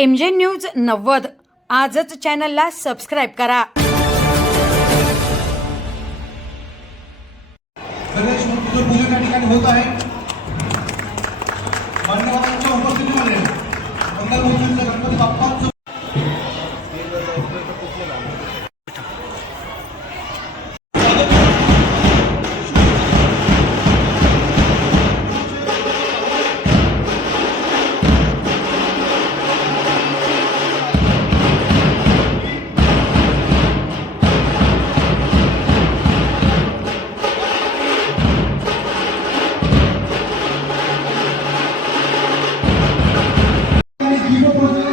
MJ news 90 आजच चॅनलला subscribe करा। गणेश मूर्तीचं पूजन या ठिकाणी होत आहे। मान्यवरांच्या उपस्थितीमध्ये मंगलमूर्तीचं गणपती बाप्पांचं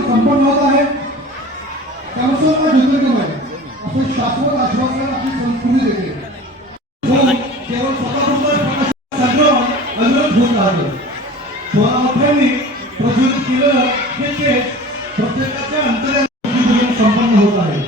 संपन्न होत आहे। आपण शाश्वत आश्वासन आपली संस्कृती देते केवळ स्वतःपुरतं प्रज्वलित केलं हे प्रत्येकाच्या अंतर्गत संपन्न होत आहे।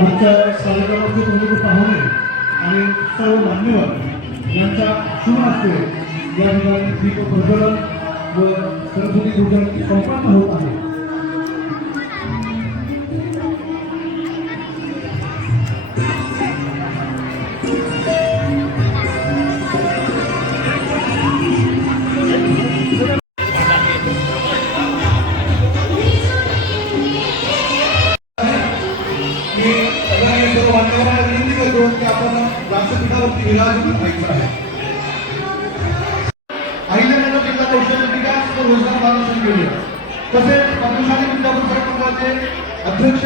आजच्या कार्यक्रमाचे प्रमुख पाहुणे आणि सर्व मान्यवर यांच्या शुभ हस्ते या ठिकाणी दीप प्रज्वलन व सरस्वती पूजन संपन्न होत आहे। व्यासपीठावरती विराजमान व्हायचं आहे। अहिल्यानगर जिल्हा कौशल्य विकास व रोजगार फाउंडेशन केले तसेच पद्मशाली विद्यापीठ मंडळाचे अध्यक्ष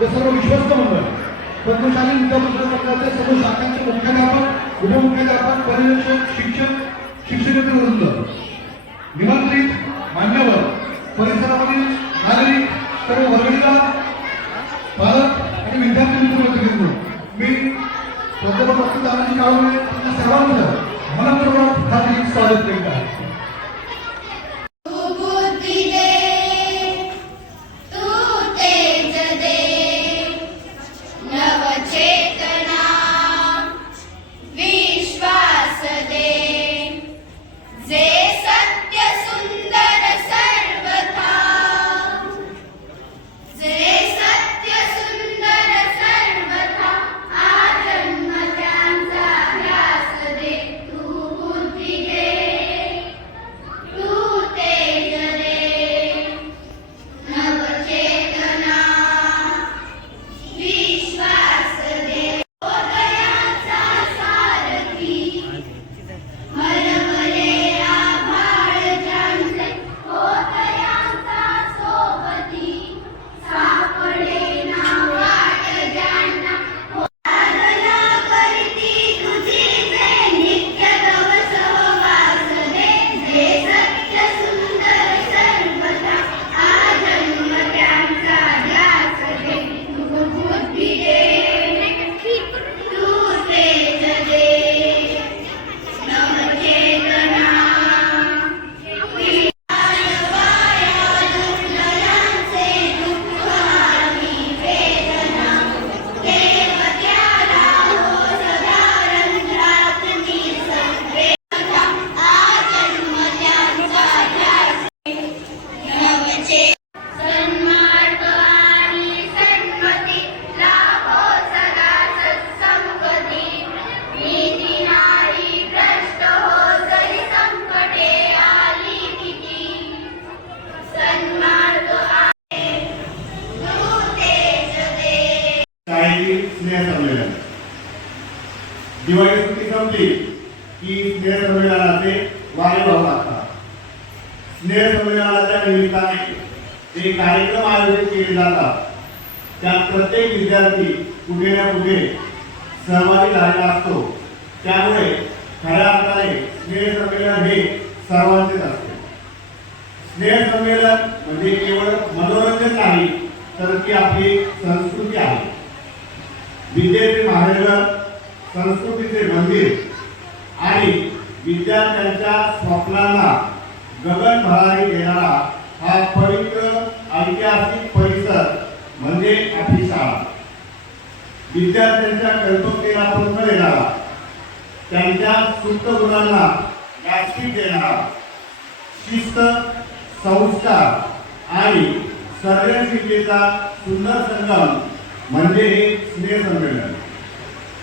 व सर्व विश्वस्त मंडळ, पद्मशाली विद्यापीठ मंडळाचे सर्व शाखांचे मुख्याध्यापक, उपमुख्याध्यापक, पर्यवेक्षक, शिक्षक, शिक्षकेतर वृंद, निमंत्रित मान्यवर, परिसरामधील नागरिक, सर्व वर्गणीदार, पालक आणि विद्यार्थी मित्र मी प्राध्यापक दादाजी काळुळे यांना सर्वांचं मनपूर्वक हार्दिक स्वागत करीत आहे। दिवाळी सुट्टी संपली की स्नेह संमेलनाचे वारे वाहू लागतात। स्नेह संमेलनाच्या निमित्ताने जे कार्यक्रम आयोजित केले जातात त्यात प्रत्येक विद्यार्थी कुठे ना कुठे सहभागी झालेला असतो। त्यामुळे खऱ्या अर्थाने स्नेह संमेलन हे सर्वांचेच असते। स्नेह संमेलन म्हणजे केवळ मनोरंजन नाही तर ती आपली संस्कृती आहे. विद्येचे माहेरघर, संस्कृतीचे मंदिर आणि विद्यार्थ्यांच्या स्वप्नांना गगन भरारी देणारा हा पवित्र ऐतिहासिक परिसर म्हणजे आपली शाळा. विद्यार्थ्यांच्या कल्पकतेला पंख देणारा, त्यांच्या सुप्त गुणांना व्यासपीठ देणारा, शिस्त, संस्कार आणि सर्जनशीलतेचा सुंदर संगम म्हणजे हे स्नेहसंमेलन.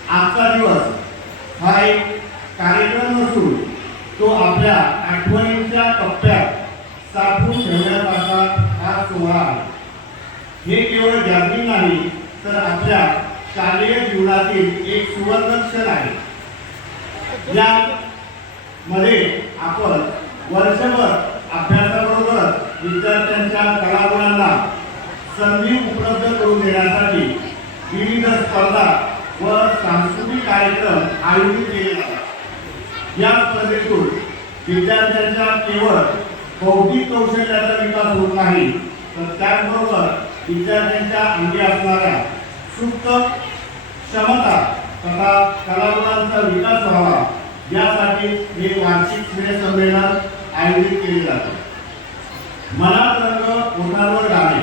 आजचा दिवस हा एक कार्यक्रम नसून तो आपल्या आठवणींच्या कप्प्यात साठवून ठेवण्याचा हा सोहळा आहे. हे केवळ गॅदरिंग नाही तर आपल्या शालेय जीवनातील एक सुवर्ण क्षण आहे. यामध्ये आपण वर्षभर अभ्यासाबरोबर विद्यार्थ्यांच्या कलागुणांना संधी उपलब्ध करून देण्यासाठी विविध स्पर्धा व सांस्कृतिक कार्यक्रम आयोजित केले जातात. या स्पर्धेतून विद्यार्थ्यांच्या केवळ बौद्धिक कौशल्याचा विकास होत नाही तर त्याचबरोबर विद्यार्थ्यांच्या अंगी असणाऱ्या सुप्त क्षमता तथा कलागुणांचा विकास व्हावा यासाठी हे वार्षिक स्नेहसंमेलन आयोजित केले जाते. मनात रंग ओठांवर गाणे,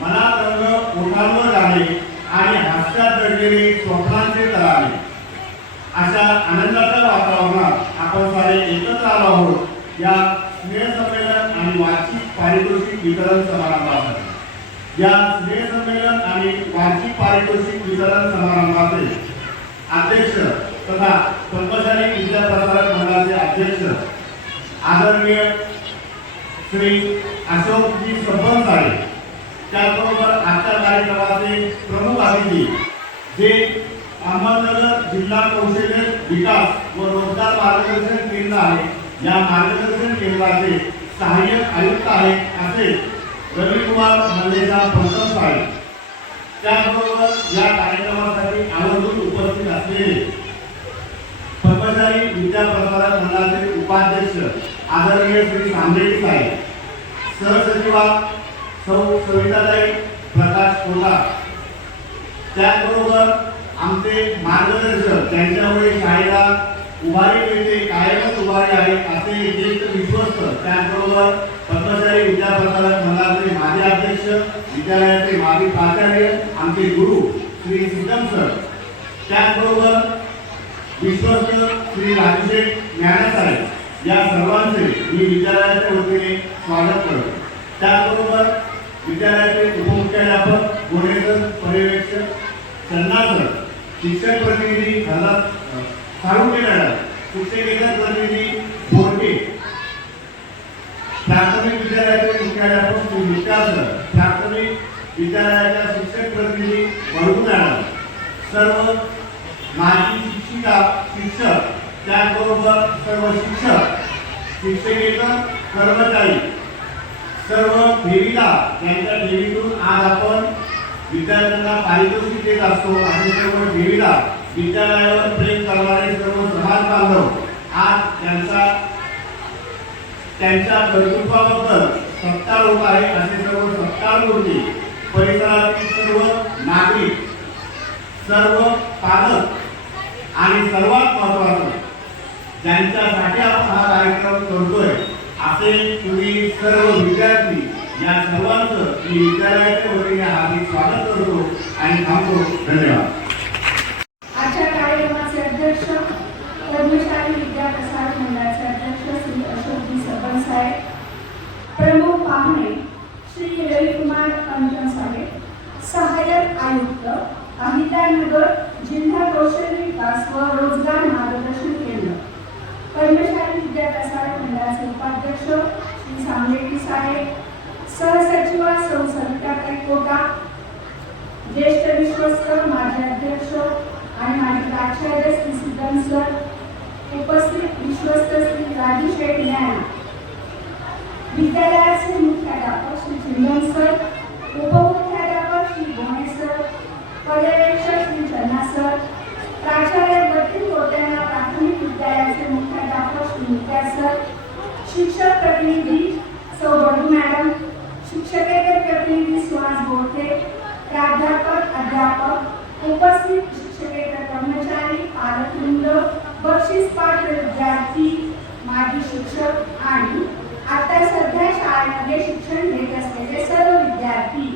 मनात रंग ओठांवर गाणे आणि हास्यात दडलेले स्वप्नांचे तराणे अशा आनंदाच्या वातावरणात आपण सारे एकत्र आलो आहोत या स्नेहसंमेलन आणि वार्षिक पारितोषिक वितरण समारंभासाठी. या स्नेहसंमेलन आणि वार्षिक पारितोषिक वितरण समारंभाचे अध्यक्ष तथा ब्रह्मशाली विद्या प्रसारक मंडळाचे अध्यक्ष आदरणीय श्री अशोकजी सबन साहेब, त्याचबरोबर आजच्या कार्यक्रमाचे प्रमुख अतिथी जे अहमदनगर जिल्हा कौशल्य विकास व रोजगार मार्गदर्शन केंद्र आहे, या मार्गदर्शन केंद्राचे सहाय्यक आयुक्त आहेत असे रविकुमार मंदेशा पंतम साहेब, त्याचबरोबर या कार्यक्रमासाठी आवर्जून उपस्थित असलेले ब्रह्मशाली विद्या प्रसारक मंडळाचे उपाध्यक्ष आदरणीय श्री सांबरेडी साहेब, सहसचिवा सौ सविताताई प्रकाश कोटा, त्याचबरोबर आमचे मार्गदर्शक त्यांच्यामुळे शाळेला उभारी मिळते, कायमच उभारी आहे असे ज्येष्ठ विश्वस्त, त्याचबरोबर ब्रह्मशाली विद्या प्रसारक मंडळाचे माजी अध्यक्ष, विद्यालयाचे माजी प्राचार्य, आमचे गुरु श्री सिद्धम सर, त्याचबरोबर विश्वस्त श्री राजशेठ ज्ञानासाहेब या सर्वांचे मी विद्यालयाच्या वतीने स्वागत करतो. त्याचबरोबर विद्यालयाचे उपमुख्याध्यापक गुणेतर पर्यवेक्षक चन्नासर, शिक्षक प्रतिनिधी साळुंके मॅडम, शिक्षकेतर प्रतिनिधी बोरके, प्राथमिक विद्यालयाचे मुख्याध्यापक श्री विकास सर, प्राथमिक विद्यालयाच्या शिक्षक प्रतिनिधी बळू मॅडम, सर्व माजी शिक्षिका शिक्षक, त्याचबरोबर सर्व शिक्षक, शिक्षकेतर कर्मचारी, सर्व ठेवीदार यांच्या ठेवीतून आज आपण विद्यार्थ्यांना पारितोषिक देत असतो. असे सर्व ठेवीदार, विद्यालयावर प्रेम करणारे सर्व समाज बांधव आज त्यांच्या कर्तृत्वाबद्दल सत्कार होत आहे. असे सर्व सत्कार मूर्ती, परिसरातील सर्व नागरिक, सर्व पालक आणि सर्वात महत्त्वाचं ज्यांच्यासाठी आपण हा कार्यक्रम करतोय असे तुम्ही सर्व विद्यार्थी, या सर्वांचं मी विद्यालयाच्या वतीने हार्दिक स्वागत करतो आणि थांबतो. धन्यवाद. आजच्या कार्यक्रमाचे अध्यक्ष ब्रह्मशाली विद्या प्रसारक मंडळाचे अध्यक्ष श्री अशोकजी सबन साहेब, प्रमुख पाहुणे श्री रविकुमार पंतम साहेब, सहाय्यक आयुक्त अहिल्यानगर जिल्हा कौशल्य विकास व रोजगार मार्गदर्शन केंद्र, ब्रह्मशाली विद्या प्रसारक मंडळाचे उपाध्यक्ष श्री सांबरेडी साहेब, सहसचिवा सौ सविताताई कोटा, ज्येष्ठ विश्वस्त माजी अध्यक्ष आणि माजी प्राचार्य श्री सिद्धम सर, उपस्थित विश्वस्त श्री राजशेठ ज्ञाना, विद्यालयाचे मुख्याध्यापक श्री चिंदम सर, उपमुख्याध्यापक श्री गोणे सर, पर्यवेक्षक श्री चन्ना सर, प्राचार्य बत्तीस कोट्यांना प्राथमिक विद्यालयाचे मुख्याध्यापक श्री मुक्या सर, शिक्षक प्रतिनिधी सौ बडू मॅडम, शिक्षकेतर प्रतिनिधी सुहास बोरखे, बक्षीसपात्र विद्यार्थी, माजी शिक्षक आणि आता सध्या शाळेमध्ये शिक्षण घेत असलेले सर्व विद्यार्थी,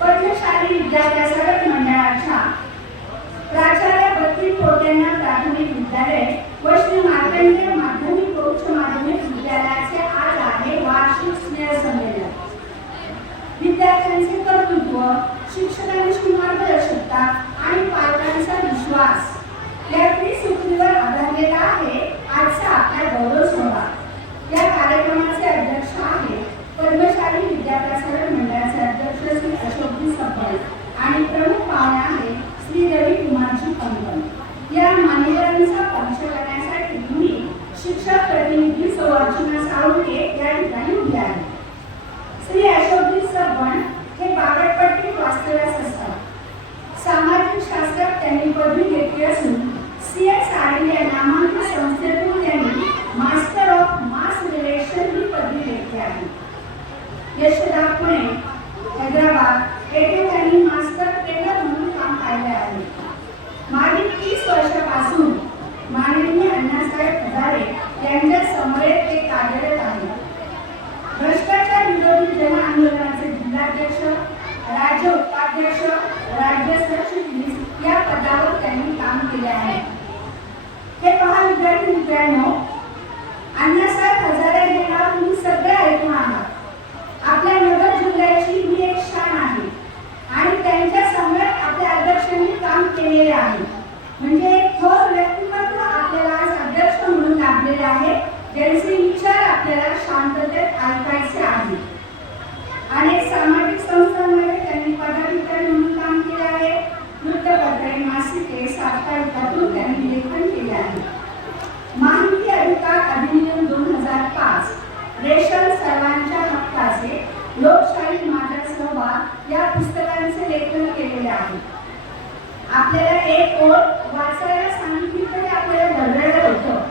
पद्मशाली विद्याप्रसारक मंडळाच्या प्राचार्य बत्ती पोटेंना प्राथमिक विद्यालय व श्री मार्कंडेय माध्यमिक व उच्च माध्यमिक विद्यालयाचे आज आहे वार्षिक स्नेहसंमेलन. विद्यार्थ्यांचे कर्तृत्व, शिक्षकांची मार्गदर्शकता आणि पालकांचा विश्वास या त्रिसूत्रीवर आधारलेला आहे आजचा आपला गौरव सोहळा. या कार्यक्रमाचे अध्यक्ष आहे पद्मशाली विद्याप्रसारक मंडळाचे अध्यक्ष श्री अशोकजी सब्बल आणि प्रमुख पाहुणे आहे श्री रविकुमारजी कंकण. या मान्यवरांचा परिचय करण्यासाठी मी शिक्षक प्रतिनिधी सौ अर्चना साळुंके या ठिकाणी उभी आहे. श्री अशोकजी सब्बल हे बागडपट्टी वास्तव्यास असतात. सामाजिक शास्त्रात त्यांनी पदवी घेतली असून CSIR या नामांकित संस्थेतून त्यांनी मास्टर ऑफ मास रिलेशन ही पदवी घेतली आहे. यशोदा पुणे, हैदराबाद येथे त्यांनी मास्टर ट्रेनर म्हणून काम पाहिले आहे. मागील 30 वर्षापासून माननीय अण्णासाहेब हजारे यांच्या समवेत ते कार्यरत आहेत. भ्रष्टाचार विरोधी जन आंदोलनाचे जिल्हाध्यक्ष, राज्य उपाध्यक्ष, राज्य सरचिटणीस या पदावर त्यांनी काम केले आहे. हे पहा विद्यार्थी मित्रांनो, अण्णासाहेब हजारे हे नाव तुम्ही सगळे ऐकून आहात. आपल्या नगर जिल्ह्याची ही एक शान आहे आणि त्यांच्या समवेत आपल्या अध्यक्षांनी काम केलेले आहे. म्हणजे एक थोर व्यक्तिमत्व आपल्याला आज अध्यक्ष म्हणून लाभलेले आहे, ज्यांचे विचार आपल्याला शांततेत ऐकायचे आहे. अनेक सामाजिक संस्थांमध्ये त्यांनी पदाधिकारी म्हणून काम केले आहे. वृत्तपत्रे, मासिके, साप्ताहिकातून त्यांनी लेखन केले आहे. माहिती अधिकार अधिनियम 2005, रेशन सर्वांच्या हक्काचे, लोकशाही माझा सहभाग या पुस्तकांचे लेखन केलेले आहे. आपल्याला एक ओळ वाचायला सांगितली तरी आपल्याला धडधडत होतं.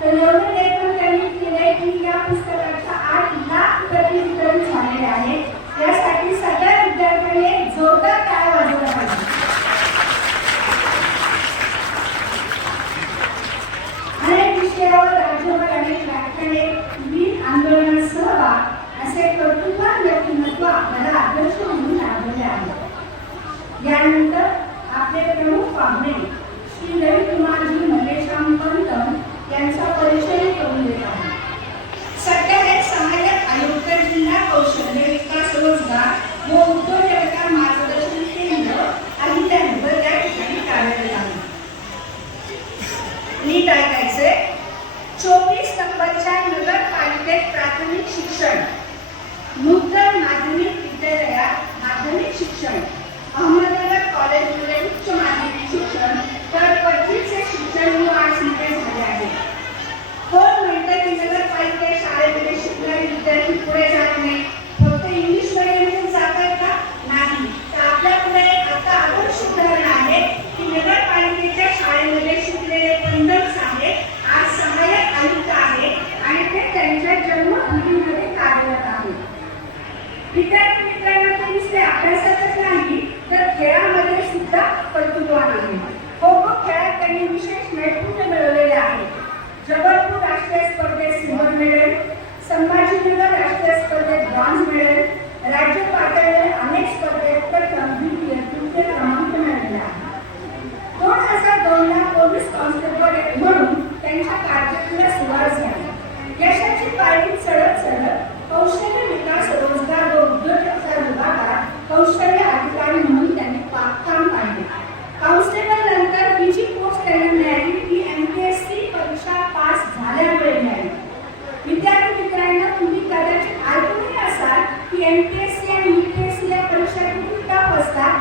तर एवढे लेखन त्यांनी केले की या पुस्तकाच्या 8 लाख प्रती वितरण झालेले आहे. यासाठी सगळ्या विद्यार्थ्यांनी जोरदार टाळ्या वाजवल्या पाहिजे. अनेक विषयावर राज्यभर अनेक व्याख्याने, विविध आंदोलनात सहभाग असे कर्तृत्ववान व्यक्तिमत्व आपल्याला आदर्श म्हणून लाभलेले आहे. यानंतर आपले प्रमुख पाहुणे श्री रविकुमारजी मल्लेश्याम पंत यांचा परिचय करून देत आहे. सध्या हे सहाय्यक आयुक्त, जिल्हा कौशल्य विकास रोजगार व उद्योजकता मार्गदर्शन केंद्र अहिल्यानगर या ठिकाणी कार्यरत आहे. नीट ऐकायचे. 24 नंबरच्या नगरपालिकेत प्राथमिक शिक्षण, मुद्गल माध्यमिक विद्यालयात माध्यमिक शिक्षण, अहमदनगर कॉलेजमध्ये उच्च माध्यमिक शिक्षण, तर पदवीचे शिक्षण आज इथे झाले आहे. कोण म्हणतं की नगरपालिका शाळेमध्ये शिकणारे विद्यार्थी पुढे जात नाही, फक्त इंग्लिश मीडियममध्ये जात आहेत का? नाही. तर आपल्यापुढे आता आदर्श उदाहरण आहे की नगरपालिकेच्या शाळेमध्ये शिकलेले पंडित आहे, आज सहाय्यक आयुक्त आहे आणि ते त्यांच्या जन्मभूमीमध्ये कार्यरत आहे. विद्यार्थी मित्रांनो, ते नुसते अभ्यासातच नाही तर खेळामध्ये सुद्धा कर्तृत्ववान आहे. खो खो खेळात त्यांनी विशेष नैपुण्य मिळवलेले आहे. जबलपूर राष्ट्रीय स्पर्धेत सिल्वर मेडल, संभाजीनगर राष्ट्रीय स्पर्धेत ब्रॉन्झ मेडल, राज्य पातळीवर अनेक स्पर्धेत प्रथम, द्वितीय, तृतीय क्रमांक मिळवले आहे. 2002 ला पोलीस कॉन्स्टेबल म्हणून त्यांच्या कारकिर्दीला सुरुवात झाली. यशाची पायरी चढत चढत कौशल्य विकास, रोजगार व उद्योजकता विभागात कौशल्य अधिकारी म्हणून त्यांनी काम पाहिले. कॉन्स्टेबल नंतर बीजी पोस्ट त्यांना मिळाली ती MPSC परीक्षा पास झाल्यामुळे मिळाली. विद्यार्थी मित्रांनो, तुम्ही कदाचित ऐकूनही असाल की MPSC आणि UPSC या परीक्षा किती टफ असतात.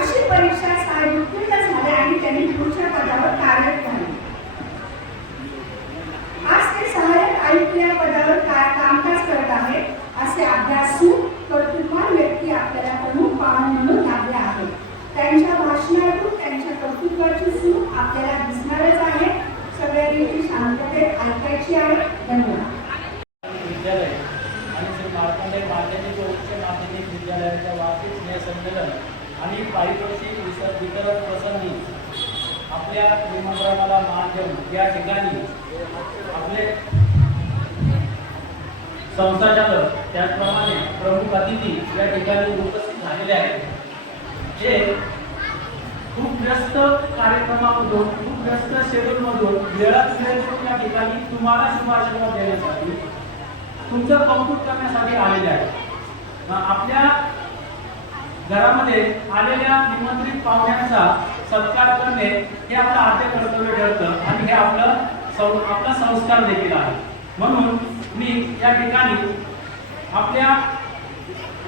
अशी परीक्षा साहेब उत्तीर्ण झाले आणि त्यांनी पुढच्या पदावर कार्यरत झाले. आज ते सहाय्यक आयुक्त या पदावर कामकाज करत आहेत. असे अभ्यासू, कर्तृत्ववान व्यक्ती आपल्याला प्रमुख पाहुणे म्हणून लाभले आहेत. त्यांच्या भाषणातून त्यांच्या कर्तृत्वाची सूर आपल्याला दिसणारच आहे. सगळ्यांनी शांततेत ऐकायची आहे. धन्यवाद. विद्यालय आणि श्री मार्कंडेय माध्यमिक व उच्च माध्यमिक विद्यालयाच्या वार्षिक स्नेहसंमेलन आणि पारितोषिक वितरण प्रसंगी आपल्या निमंत्रणाला मान देऊन या ठिकाणी आपले संस्थाचालक त्याचप्रमाणे प्रमुख अतिथी या ठिकाणी उपस्थित झालेले आहेत. हे खूप व्यस्त कार्यक्रमामधून खूप व्यस्त शेड्यूलमधून वेळात वेळ देऊन या ठिकाणी तुम्हाला शुभाशीर्वाद देण्यासाठी तुमचं कौतुक करण्यासाठी आलेले आहेत. आपल्या घरामध्ये आलेल्या निमंत्रित पाहुण्यांचा सत्कार करणे हे आपलं आद्य कर्तव्य ठरतं आणि हे आपला संस्कार देखील आहे. म्हणून मी या ठिकाणी आपल्या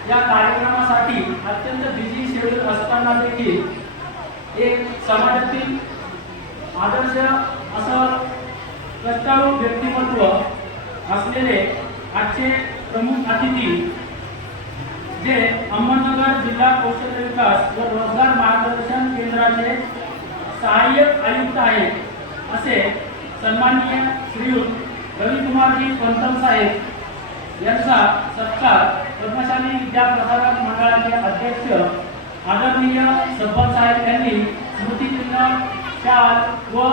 या कार्यक्रमासाठी अत्यंत बिझी शेड्यूल असताना देखील एक समाजातील आदर्श असं कष्टाळू व्यक्तिमत्व असलेले आजचे प्रमुख अतिथी जे अहमदनगर जिल्हा कौशल्य विकास व रोजगार मार्गदर्शन केंद्राचे सहाय्यक आयुक्त आहेत असे सन्माननीय श्रीयुत रविकुमारजी पंतम साहेब यांचा सत्कार पद्मशाली विद्या प्रसारक मंडळाचे अध्यक्ष आदरणीय सरपंच साहेब यांनी स्मृतिचिन्ह, शाल व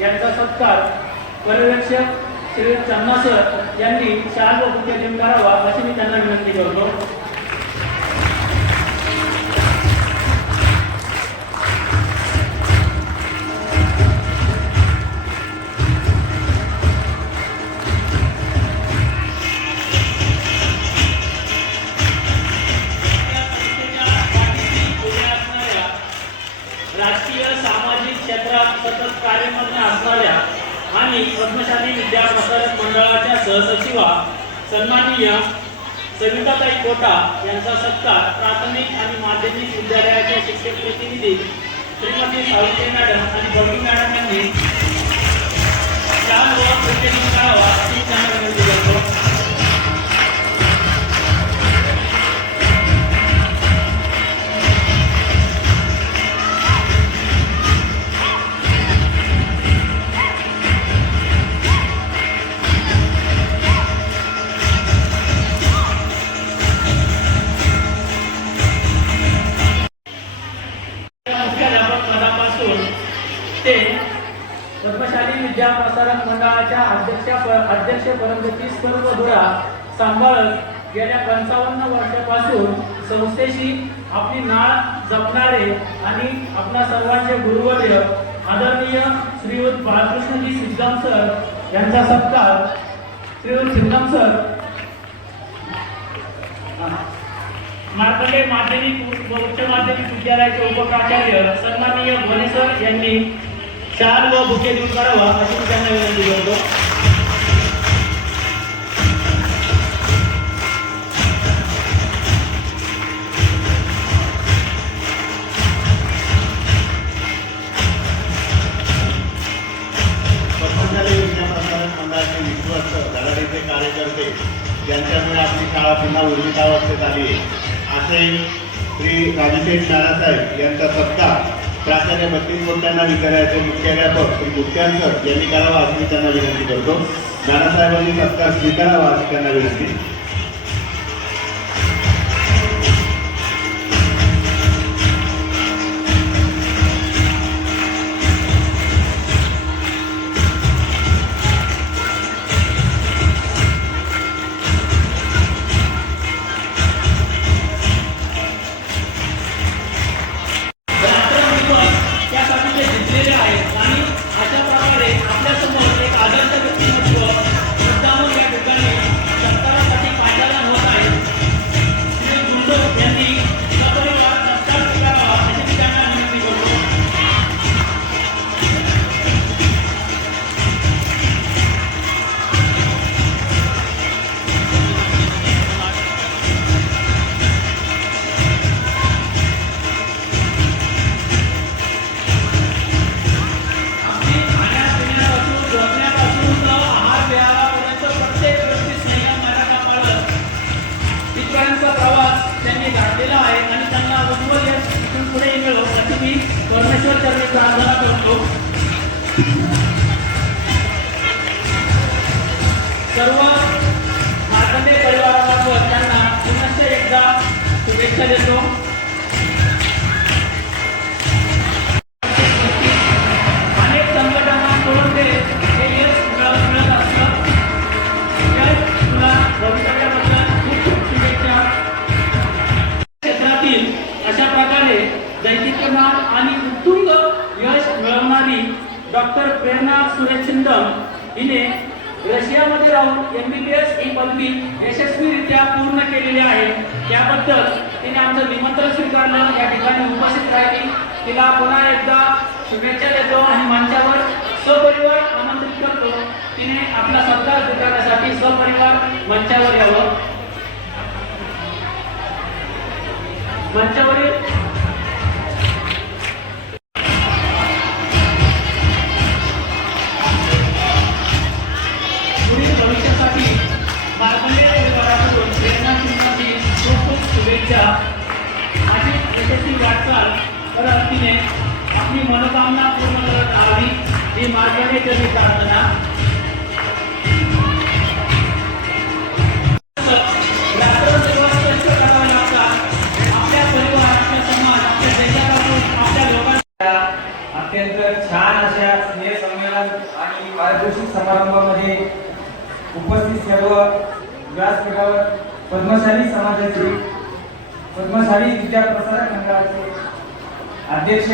यांचा सत्कार पर्यवेक्षक श्री चन्ना सर यांनी शाल व बुके देऊन करावा अशी मी त्यांना विनंती करतो. राजकीय सामाजिक क्षेत्रात सतत कार्यरत असणाऱ्या आणि पद्मशाली विद्या प्रसारक मंडळाच्या सहसचिवा सन्माननीय सविताताई कोटा यांचा सत्कार प्राथमिक आणि माध्यमिक विद्यालयाच्या शिक्षक प्रतिनिधी श्रीमती सावित्री मॅडम आणि बंडू मॅडम यांनी शाल व बुके देऊन करावा अशी त्यांना विनंती करतो. ते पद्मशाली विद्या प्रसारक मंडळाच्या अध्यक्षपर्यंतची सर्व धुरा सांभाळत गेल्या 55 वर्षापासून संस्थेशी आपली नाळ जपणारे आणि आपल्या सर्वांचे गुरुवर्य आदरणीय श्रीयुत बाळकृष्णजी सिद्धम सर यांचा सत्कार श्रीयुत सिद्धम सर मार्कंडे माध्यमिक व उच्च माध्यमिक विद्यालयाचे उपप्राचार्य सन्माननीय भोने सर यांनी शाल व बुके देऊन करावा अशी मी त्यांना विनंती करतो. पद्मशाली विद्या प्रसारक मंडळाचे विश्वस्त धडाडीचे कार्यकर्ते ज्यांच्यामुळे आपली शाळा पुन्हा उर्जितावस्थेत आली असे श्री राजशेठ नानासाहेब यांचा सत्कार प्राचार्य बत्तीस कोट्यांना विद्यालयाचे मुख्याध्यापक श्री गुप्त्यांसर यांनी करावा अशी मी त्यांना विनंती करतो. नानासाहेबांनी सत्कार स्वीकारावा अशी त्यांना विनंती. त्यासाठी ते जिंकलेले आहेत आणि अशा प्रकारे आपल्यासमोर एक आदर्श व्यक्तिमत्व मुद्दामून या ठिकाणी सत्कारासाठी प्रार्थना करतो. सर्व मार्कंडे परिवारामार्फत त्यांना पुनश्च एकदा शुभेच्छा देतो. अनेक संकटांना तोंड देत हे यश मिळत असतं. यश तुला भविष्याबद्दल खूप खूप शुभेच्छा. क्षेत्रातील अशा प्रकारे दैदिप्यमान आणि उत्तुंग यश मिळवणारी डॉक्टर प्रेरणा सुरेश छिंदम हिने रशियामध्ये राहून MBBS ही पदवी यशस्वीरित्या पूर्ण केलेली आहे. त्याबद्दल तिने आमचं निमंत्रण स्वीकारलं, या ठिकाणी उपस्थित राहिली. तिला पुन्हा एकदा शुभेच्छा देतो आणि मंचावर सपरिवार आमंत्रित करतो. तिने आपला सत्कार स्वीकारण्यासाठी सपरिवार मंचावर यावं. मंचावरील पुढील भविष्यासाठी मार्कंडे परिवाराकडून प्रेरणा छिंदमसाठी खूप खूप शुभेच्छा. अशी यशस्वी वाटचाल करत तिने आपली मनोकामना पूर्ण करत राहावी ही मार्कंडे चरणी प्रार्थना. रात्रंदिवस कष्ट करावे लागतात. आपल्या परिवार, आपल्या समाज, आपल्या देशापासून आपल्या लोकांना अत्यंत छान अशा स्नेह संमेलन आणि पारितोषिक समारंभामध्ये उपस्थित सर्व व्यासपीठावर पद्मशाली समाजाचे, पद्मशाली विद्या प्रसारक मंडळाचे अध्यक्ष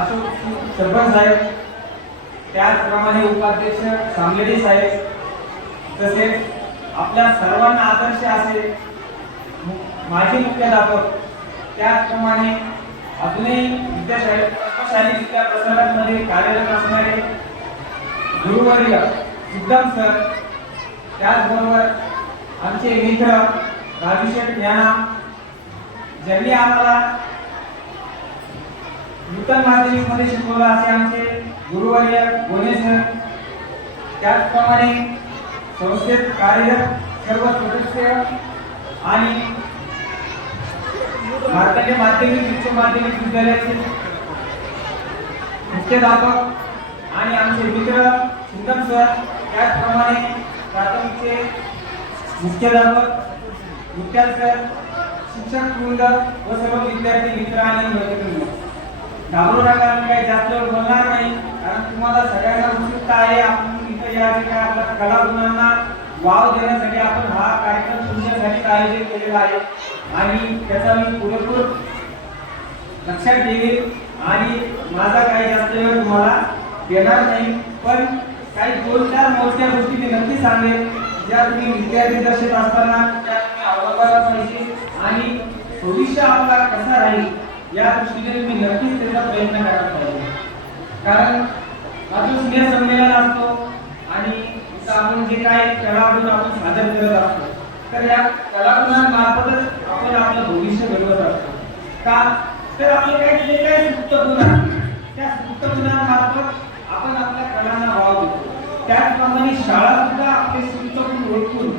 अशोक सरपंच साहेब, त्याचप्रमाणे उपाध्यक्ष सांगलेडे साहेब, तसेच आपल्या सर्वांना आदर्श असे माजी मुख्याध्यापक, त्याचप्रमाणे अजूनही विद्याशाळेत पद्मशाली विद्या प्रसारकमध्ये कार्यरत असणारे गुरुवर्य सिद्धम सर, त्याचबरोबर आमचे मित्र राजूशेठ ज्ञाना, ज्यांनी आम्हाला नूतन माध्यमिकमध्ये शिकवलं असे आमचे गुरुवर्य गोने सर, त्याचप्रमाणे संस्थेत कार्यरत सर्व सदस्य आणि मार्कंडे माध्यमिक उच्च माध्यमिक विद्यालयाचे मुख्याध्यापक आणि आमचे मित्र सिद्धम सर, त्याचप्रमाणे प्राथमिकचे मुख्याध्यापक मुख्याल सर, शिक्षक वृंद व सर्व विद्यार्थी मित्र आणि मैत्रिणी, घाबरू नका. मी काही जास्त वेळ बोलणार नाही, कारण तुम्हाला सगळ्यांना उत्सुकता आहे. आपण इथं या ठिकाणी आपल्या कलागुणांना वाव देण्यासाठी आपण हा कार्यक्रम तुमच्यासाठी आयोजित केलेला आहे आणि त्याचा मी पुरेपूर लक्षात ठेवेल आणि माझा काही जास्त वेळ तुम्हाला देणार नाही. पण काही 2-4 मोजक्या गोष्टी मी नक्की सांगेन, ज्या तुम्ही विद्यार्थी दशेत असताना त्या तुम्ही अवलंबायला पाहिजे आणि भविष्य आपला कसा राहील या दृष्टीने तुम्ही नक्कीच त्याचा प्रयत्न करायला पाहिजे. कारण माझं स्नेह संमेलन असतो आणि इथं आपण जे काय कलागुण आपण सादर करत असतो, तर या कलागुणांमार्फतच आपण आपलं भविष्य घडवत असतो. का तर आपले काही जे काही सुप्त गुण आहेत, त्या सुप्त गुणांमार्फत आपण आपल्या कलांना वाव देतो. त्याचप्रमाणे शाळा सुद्धा आपले सुप्त गुण ओळखून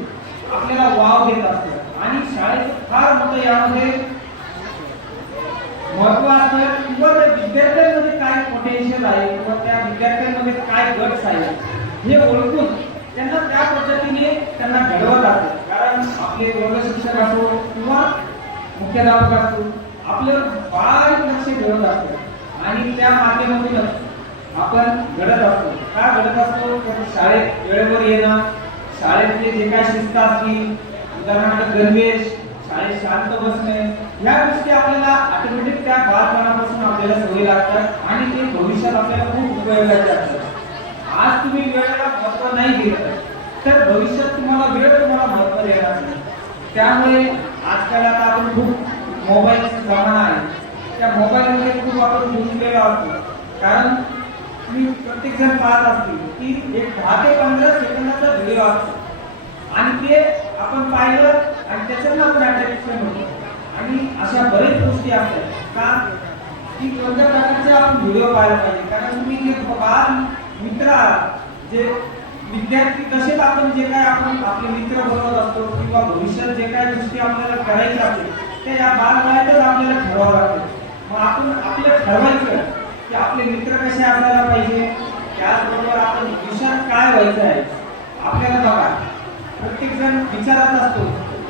आपल्याला वाव देत असते आणि शाळेचं फार मोठं यामध्ये महत्व असतं किंवा त्या विद्यार्थ्यांमध्ये काय पोटेन्शियल आहे किंवा त्या विद्यार्थ्यांमध्ये काय गट्स आहे हे ओळखून त्यांना त्या पद्धतीने त्यांना घडवत असतं. कारण आपले वर्ग शिक्षक असो किंवा मुख्याध्यापक असो आपल्यावर फार लक्ष ठेवत असतं आणि त्या माध्यमातूनच आपण घडत असतो. का घडत असतो तर शाळेत वेळेवर येणं, शाळेतले जे काय शिस्त असतील, उदाहरणार्थ गणवेश, शाळेत शांत बसणे, या गोष्टी आपल्याला ऑटोमॅटिक त्या बालपणापासून आपल्याला सवय लागतात आणि ते भविष्यात आपल्याला खूप उपयोगाचे असतात. आज तुम्ही वेळेला महत्व नाही दिलं तर भविष्यात तुम्हाला महत्व देणार नाही. त्यामुळे आजकाल आता आपण खूप मोबाईलचा जमाना आहे, त्या मोबाईलमध्ये खूप आपण गुंतलेलो असतो. कारण तुम्ही प्रत्येक जण पाहत असतील की एक 10 ते 15 सेकंदाचा व्हिडिओ असतो आणि ते आपण पाहिलं आणि त्याच्यानं आपण अट्रॅक्शन होतो आणि अशा बरेच गोष्टी असतात. का की कोणत्या प्रकारचे आपण व्हिडिओ पाहायला पाहिजे. कारण तुम्ही जे बाल मित्र आहात, जे विद्यार्थी, तसेच आपण जे काय आपण आपले मित्र बनवत असतो किंवा भविष्यात जे काय गोष्टी आपल्याला करायच्या असतील ते या बालवयातच आपल्याला ठरवावं लागतं. मग आपण आपलं ठरवायचं की आपले मित्र कसे असायला पाहिजे, त्याचबरोबर आपण भविष्यात काय व्हायचं आहे. आपल्याला बघा प्रत्येक जण विचारत असतो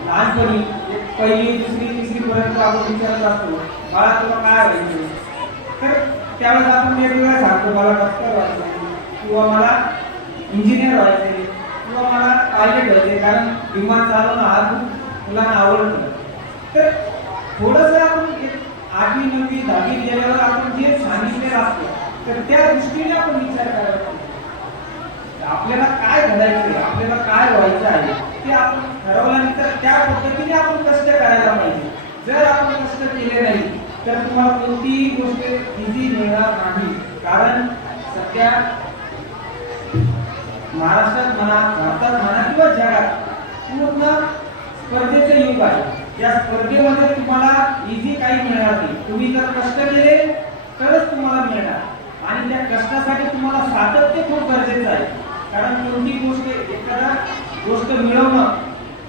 लहानपणी, एक पहिली दुसरी तिसरी पर्यंत आपण विचारत असतो मला तुला काय व्हायचं. तर त्यावेळेस आपण वेगवेगळ्या सांगतो मला डॉक्टर व्हायचं किंवा मला इंजिनियर व्हायचे किंवा मला पायलट व्हायचे, कारण विमान चालवणं हा खूप मुलांना आवडतं. तर थोडंसं आपण एक 8वी 9वी 10वी गेल्यावर आपण जे सांगितलेलं असतं तर त्या दृष्टीने आपण विचार करायला पाहिजे. आपल्याला काय घडायचं, आपल्याला काय व्हायचं आहे ते आपण ठरवल्यानंतर त्या पद्धतीने आपण कष्ट करायला पाहिजे. जर आपण कष्ट केले नाही तर तुम्हाला कोणतीही गोष्ट इझी मिळणार नाही. कारण सध्या महाराष्ट्रात म्हणा, भारतात म्हणा किंवा जगात पूर्ण स्पर्धेचं युग आहे. या स्पर्धेमध्ये तुम्हाला इझी काही मिळणार नाही. तुम्ही जर कष्ट केले तरच तुम्हाला मिळणार आणि त्या कष्टासाठी तुम्हाला सातत्य खूप गरजेचं आहे. कारण कोणती गोष्ट एखादा गोष्ट मिळवणं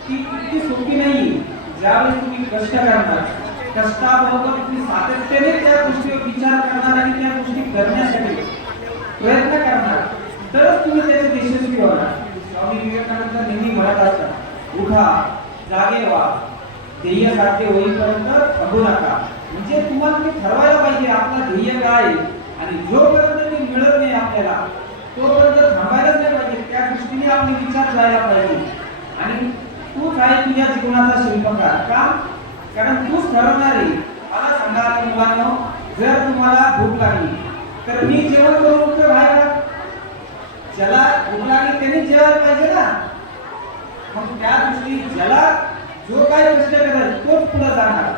ती इतकी सोपी नाही. ज्यावेळेस तुम्ही कष्ट करणार, कष्टाबरोबर तुम्ही सातत्याने त्या गोष्टीवर विचार करणार आणि त्या गोष्टी करण्यासाठी प्रयत्न करणार तरच तुम्ही त्याचे यशस्वी होणार. स्वामी विवेकानंद नेहमी म्हणत असतात उठा, जागे व्हा, ध्येय साध्य होईपर्यंत थांबू नका. म्हणजे तुम्हाला ते ठरवायला पाहिजे आपलं ध्येय काय आहे आणि जोपर्यंत ते मिळत नाही आपल्याला तोपर्यंत थांबायलाच नाही पाहिजे. त्या दृष्टीने आपले विचार जायला पाहिजे. आणि तूच आहे तुझ्या जीवनाचा शिल्पकार. का? कारण तूच ठरवणार आहे. मला सांगा मुलांनो, जर तुम्हाला भूक लागली तर मी जेवण करून उठतो बाहेर, ज्याला भूक लागली त्याने जेवायला पाहिजे ना. मग त्या दृष्टीने ज्याला जो काय कष्ट करेल तोच पुढे जाणार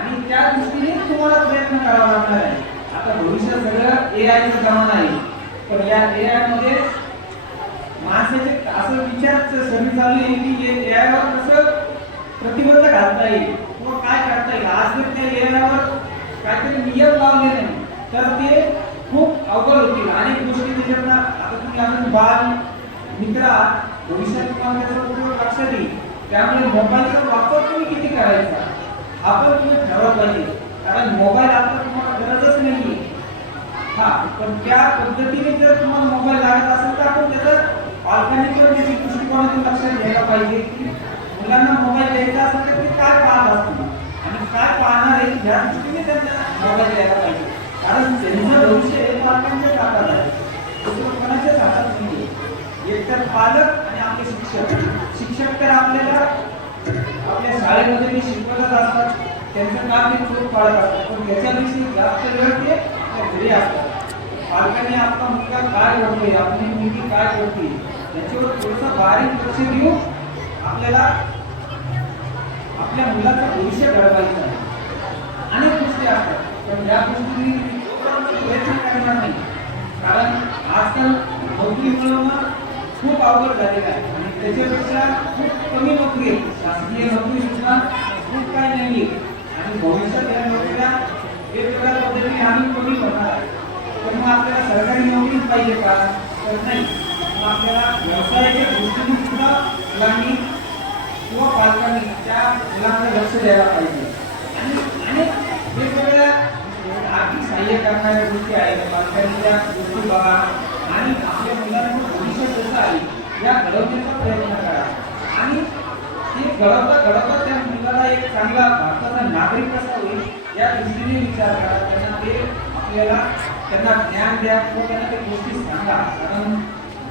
आणि त्या दृष्टीने तुम्हाला प्रयत्न करावा लागणार आहे. आता भविष्यात सगळं एआयचा जमाना आहे, पण या एआय मध्ये माणसाचे असं विचाराचं सर्वी चालू आहे की एआय वर कसं प्रतिबंध घालता येईल किंवा काय करता येईल. आज जर त्या एआयवर काहीतरी नियम लावले नाही तर ते खूप अवघड होतील. अनेक गोष्टी त्याच्यातनं आता तुम्ही अजून बाल मित्र भविष्यात तुम्हाला त्याचा पूर्ण लक्षात येईल. त्यामुळे मोबाईलचा वापर तुम्ही किती करायचा हा पण तुम्ही ठरवलं पाहिजे. कारण मोबाईल आता तुम्हाला गरजच नाही. हा, पण त्या पद्धतीने जर तुम्हाला मोबाईल लागत असेल तर आपण त्याचं पालकांनी पण त्याची दृष्टिकोनातून लक्षात घ्यायला पाहिजे की मुलांना मोबाईल द्यायचा असेल तर ते काय पाहत असतील आणि काय पाहणार आहे ह्या दृष्टीने त्यांना मोबाईल द्यायला पाहिजे. कारण त्यांचं भविष्य हे पालकांच्याच हातात आहे, दुसरं कोणाच्याच हातात नाही. एक तर पालक आणि आपले शिक्षक तर आपल्याला आपल्या शाळेमध्ये जे शिकवत असतात त्यांचं काम ते खूप पाळत असतात, पण त्याच्यापेक्षा जास्त वेळ ते घरी असतात. पालकांनी आपला मुलगा काय करतोय, आपली मुलगी काय करते याच्यावर थोडंसं बारीक लक्ष देऊन आपल्याला आपल्या मुलाचं भविष्य घडवायचं आहे. अनेक गोष्टी असतात पण या गोष्टी प्रयत्न करणार नाही. कारण आजकाल नोकरी मिळवणं खूप अवघड झालेलं आहे आणि त्याच्यापेक्षा खूप कमी नोकरी आहे. शासकीय नोकरी सुद्धा खूप काही नाही आहे आणि भविष्यात या नोकऱ्या वेगवेगळ्या पद्धतीने आम्ही कमी होणार आहे. तर मग आपल्याला सरकारी नोकरीच पाहिजे का? तर नाही. मग आपल्याला व्यवसायाच्या दृष्टीने सुद्धा मुलांनी किंवा पालकांनी त्या मुलांचं लक्ष द्यायला पाहिजे. आणि अनेक वेगवेगळ्या आर्थिक सहाय्य करणाऱ्या गोष्टी आहेत. पालकांनी त्या गोष्टी बघा आणि आपल्या मुलांचं भविष्य कसं आहे या घडवण्याचा प्रयत्न करा आणि ते घडवता त्या मुलाला एक चांगला भारताचा नागरिक कसा होईल या दृष्टीने विचार करा. त्यांना ते आपल्याला त्यांना ज्ञान द्या किंवा त्यांना ते गोष्टी सांगा. कारण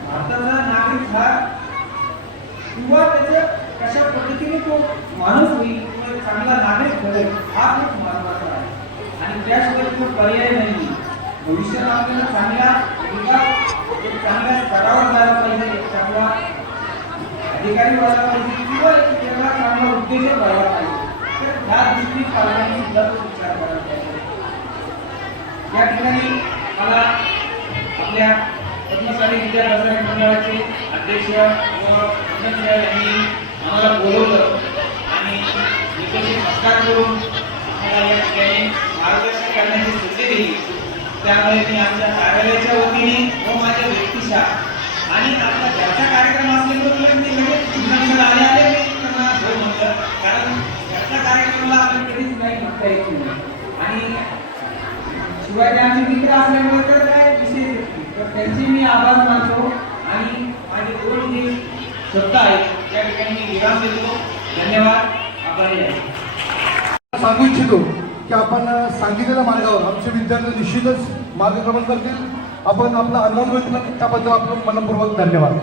भारताचा नागरिक हा किंवा त्याचं कशा पद्धतीने तो माणूस होईल किंवा एक चांगला नागरिक घडेल हा खूप महत्त्वाचा आहे आणि त्याशिवाय तो पर्याय नाही. भविष्यात आपल्याला चांगला एक चांगल्या स्तरावर जायला पाहिजे, एक चांगला अधिकारी व्हायला पाहिजे किंवा एक वेगळा चांगला उद्योजक व्हायला पाहिजे. तर ह्या दृष्टीने पालकांनी सुद्धा तो विचार करायला पाहिजे. या ठिकाणी मला आपल्या पद्मशाली विद्यार्थी मंडळाचे अध्यक्ष यांनी आम्हाला बोलवलं आणि विशेष संस्कार करून आम्हाला या ठिकाणी मार्गदर्शन करण्याची संधी दिली. त्यामुळे मी आमच्या कार्यालयाच्या वतीने व माझ्या व्यक्तिशा आणि आपला घरचा कार्यक्रम असल्यामुळे मी लगेच आले त्यांना हो म्हणलं. कारण घरच्या कार्यक्रमाला आपण कधीच नाही म्हणता येत नाही आणि शिवाय ते आमचे मित्र असल्यामुळे तर काय विशेष नाही. तर त्यांचे मी आभार मानतो आणि माझे दोन जे शब्द आहेत त्या ठिकाणी मी विराम देतो. धन्यवाद. आभारी आहे. सांगू इच्छितो की आपण सांगितलेल्या मार्गावर आमचे विद्यार्थी निश्चितच मार्गक्रमण करतील. आपण आपला अनुभव घेतला त्याबद्दल आपलं मनपूर्वक धन्यवाद.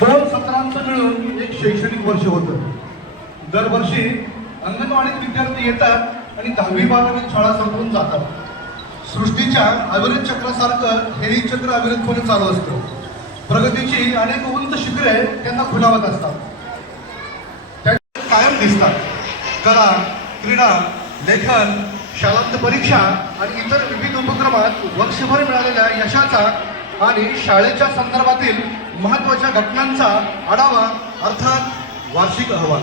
2 सत्रांचं मिळून एक शैक्षणिक वर्ष होतं. दरवर्षी अंगणवाडीत विद्यार्थी येतात आणि 10वी-12वी शाळा संपवून जातात. सृष्टीच्या अविरत चक्रासारखं हेही चक्र अविरतपणे चालू असतं. प्रगतीची अनेक उंच शिखरे त्यांना खुलावत असतात. कायम दिसतात. कला, क्रीडा, लेखन, शालांत परीक्षा आणि इतर विविध उपक्रमात वर्षभर मिळालेल्या यशाचा आणि शाळेच्या संदर्भातील महत्त्वाच्या घटनांचा आढावा अर्थात वार्षिक अहवाल.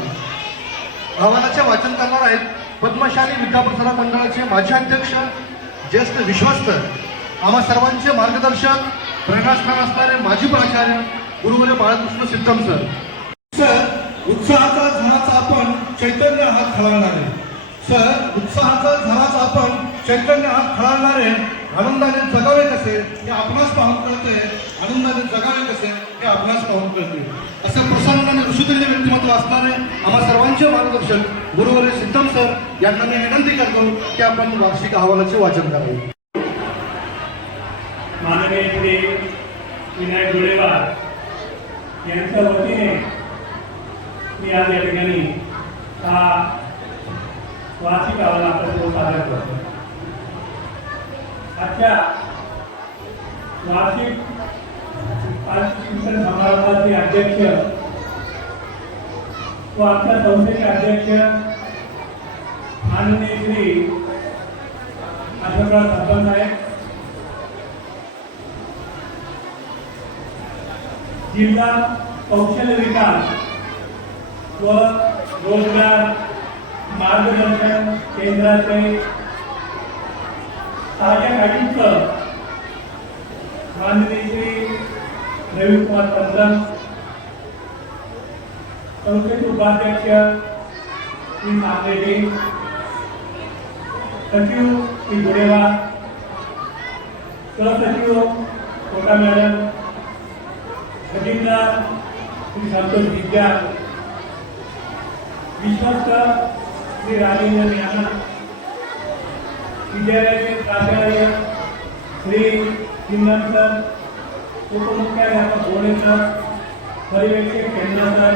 अहवालाचे वाचन करणार आहेत पद्मशाली विद्याप्रसारक मंडळाचे माजी अध्यक्ष, ज्येष्ठ विश्वस्त, आम्हा सर्वांचे मार्गदर्शक, प्रेरणास्थान असणारे माजी प्राचार्य गुरुवर्य बाळकृष्ण सिद्धम सर. सर, उत्साहाचा झाडाचा आपण चैतन्य हात खळाळणारे. सर, उत्साहाचा झाडाचा आपण चैतन्य हात खळाळणारे. आनंदाने जगावे कसे हे आपणास पाहून कळते. आनंदाने जगावे कसे हे आपणास पाहून कळते. असं प्रसन्न आणि ऋषितुल्य व्यक्तिमत्व असणारे आम्हा सर्वांचे मार्गदर्शक गुरुवर्य सिद्धम सर यांना मी विनंती करतो की आपण वार्षिक अहवालाचे वाचन करावे. माननीय श्री विनायक गोळेवार यांच्या वतीने मी आज या ठिकाणी हा वार्षिक अहवाल आपल्यासमोर सादर करतो. आजच्या वार्षिक शिक्षण समारोहाचे अध्यक्ष व आमच्या संस्थेचे अध्यक्ष माननीय श्री अशोकराव सरपंच साहेब, जिल्हा कौशल्य विकास व रोजगार मार्गदर्शन केंद्राचे सहाय्यक आयुक्त माननीय श्री रवी कुमार पंतन, संस्थेचे उपाध्यक्ष श्री सामरेटे, सचिव श्री गोडेवार, सहसचिव कोटा मॅडम, खजिनदार श्री संतोष विद्या, विश्वस्त श्री राजेंद्र मीना, विद्यालयाचे प्राचार्य श्री चिंदन सर, उपमुख्याध्यापक गोडे सर, पर्यवेक्षक केंद्र सर,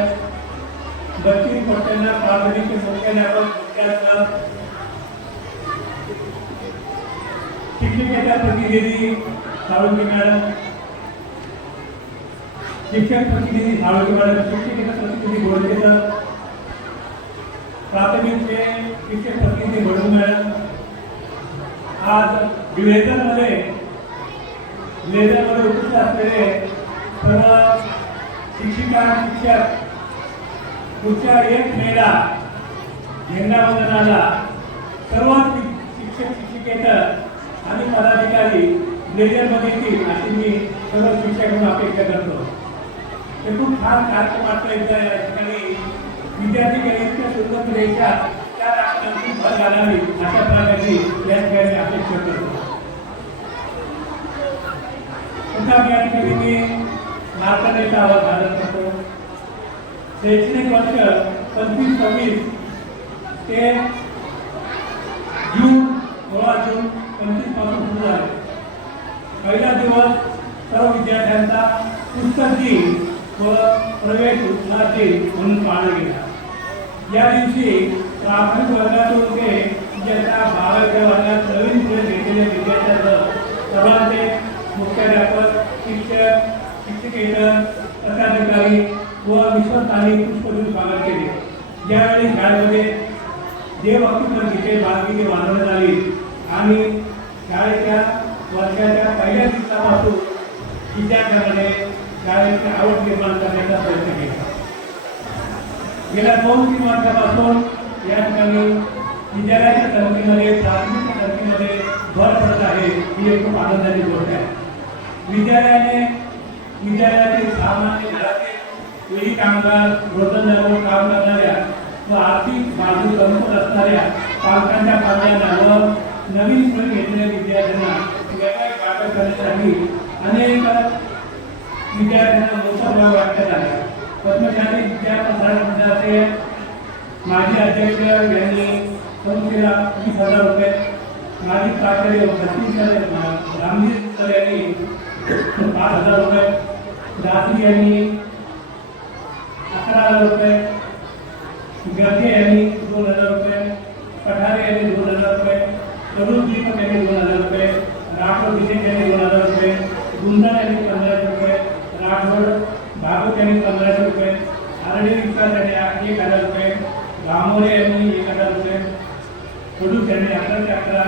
दक्षिण पट्ट्यांना प्राथमिक मुख्याध्यापक मुख्या सर, शिक्षकेतर प्रतिनिधी साळुंके मॅडम, शिक्षक प्रतिनिधी साळुंके मॅडम, शिक्षकेतर प्रतिनिधी गोडे सर, प्राथमिकचे शिक्षक प्रतिनिधी बडू मॅडम. आज ब्लेझरमध्ये उपस्थित असलेले सर्व शिक्षिका शिक्षक पुढच्या 1 मेला झेंडावंदनाला सर्वच शिक्षक शिक्षिकेतर आणि पदाधिकारी ब्लेझरमध्ये येतील अशी मी सर्व शिक्षकांना अपेक्षा करतो. हे खूप छान कार्यक्रम वाटतो. या ठिकाणी विद्यार्थी इतक्या सुंदर देशात त्या राष्ट्रांची भर घालावी अशा प्रकारची या ठिकाणी अपेक्षा करतो. या ठिकाणी मी नागरिकता आवाज धारण करतो. शैक्षणिक वर्ष 25-26 ते जून 16 जून 25 पासून सुरू झाले. पहिला दिवस सर्व विद्यार्थ्यांचा पुस्तक दिन व प्रवेश उत्सव दिन म्हणून पाळला गेला. या दिवशी प्राथमिक वर्गातून ते ज्याच्या 12व्या वर्गात नवीन पुढे घेतलेल्या विद्यार्थ्यांचं सर्वांचे मुख्याध्यापक, शिक्षक, शिक्षकेतर, पदाधिकारी व विश्वस्तांनी पुष्पगुच्छ स्वागत केले. यावेळी शाळेमध्ये देवभक्तीपर गीते बालगीते वाजवण्यात आली आणि शाळेच्या वर्षाच्या पहिल्या दिवसापासून विद्यार्थ्यांमध्ये शाळेची आवड निर्माण करण्याचा प्रयत्न केला. गेल्या 2-3 वर्षापासून या ठिकाणी विद्यालयाच्या तरतुदीमध्ये प्राथमिक तरतुदीमध्ये भर पडत आहे. ही एक खूप आनंदाची गोष्ट आहे. विद्यालयातील सामान्य घरातील वेळी कामगार, रोजंदारीवर काम करणाऱ्या व आर्थिक बाजू कमकुवत असणाऱ्या पालकांच्या पाल्यांना व नवीन फळ घेतलेल्या विद्यार्थ्यांना व्यापक वाटप करण्यासाठी अनेक विद्यार्थ्यांना मोठा लाभ वाटण्यात आला. पद्मशाली विद्याप्रसारक मंडळाचे माजी अध्यक्ष यांनी संस्थेला 20,000 रुपये, माजी प्राचार्य रामजी सर यांनी 5,000 रुपये, दासी यांनी 11,000 रुपये, गर्जे यांनी 2,000 रुपये, पठारे यांनी 2,000 रुपये, तरुण दीपक यांनी 2,000 रुपये, राठोड विजय यांनी 2,000 रुपये, गुंडा यांनी 1500 रुपये, राठोड भागवत यांनी 1500 रुपये, आरडी विकास यांनी 1,000 रुपये, रामोरे यांनी 1,000 रुपये, खडूस यांनी 11,11,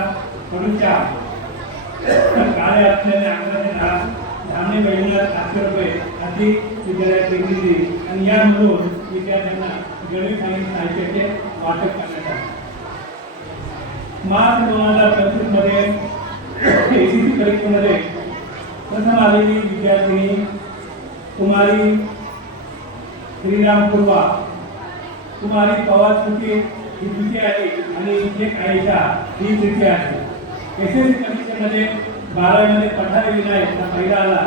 खडूसच्या काळे असल्याने 11,10, धामणे बहिणीला 700 रुपये अशी विद्यालयात दिली आणि यामधून विद्यार्थ्यांना गणित आणि साहित्याचे वाटप करण्यात आले. मार्च 2025 मध्ये एसीसी परीक्षेमध्ये प्रथम आलेली विद्यार्थिनी कुमारी श्रीराम पूर्वा, कुमारी पवार सुके ही द्वितीय आली आणि जे काळेचा ही तृतीय आली. एसएससी परीक्षेमध्ये 12वीमध्ये पठारे विनायक हा पहिला आला,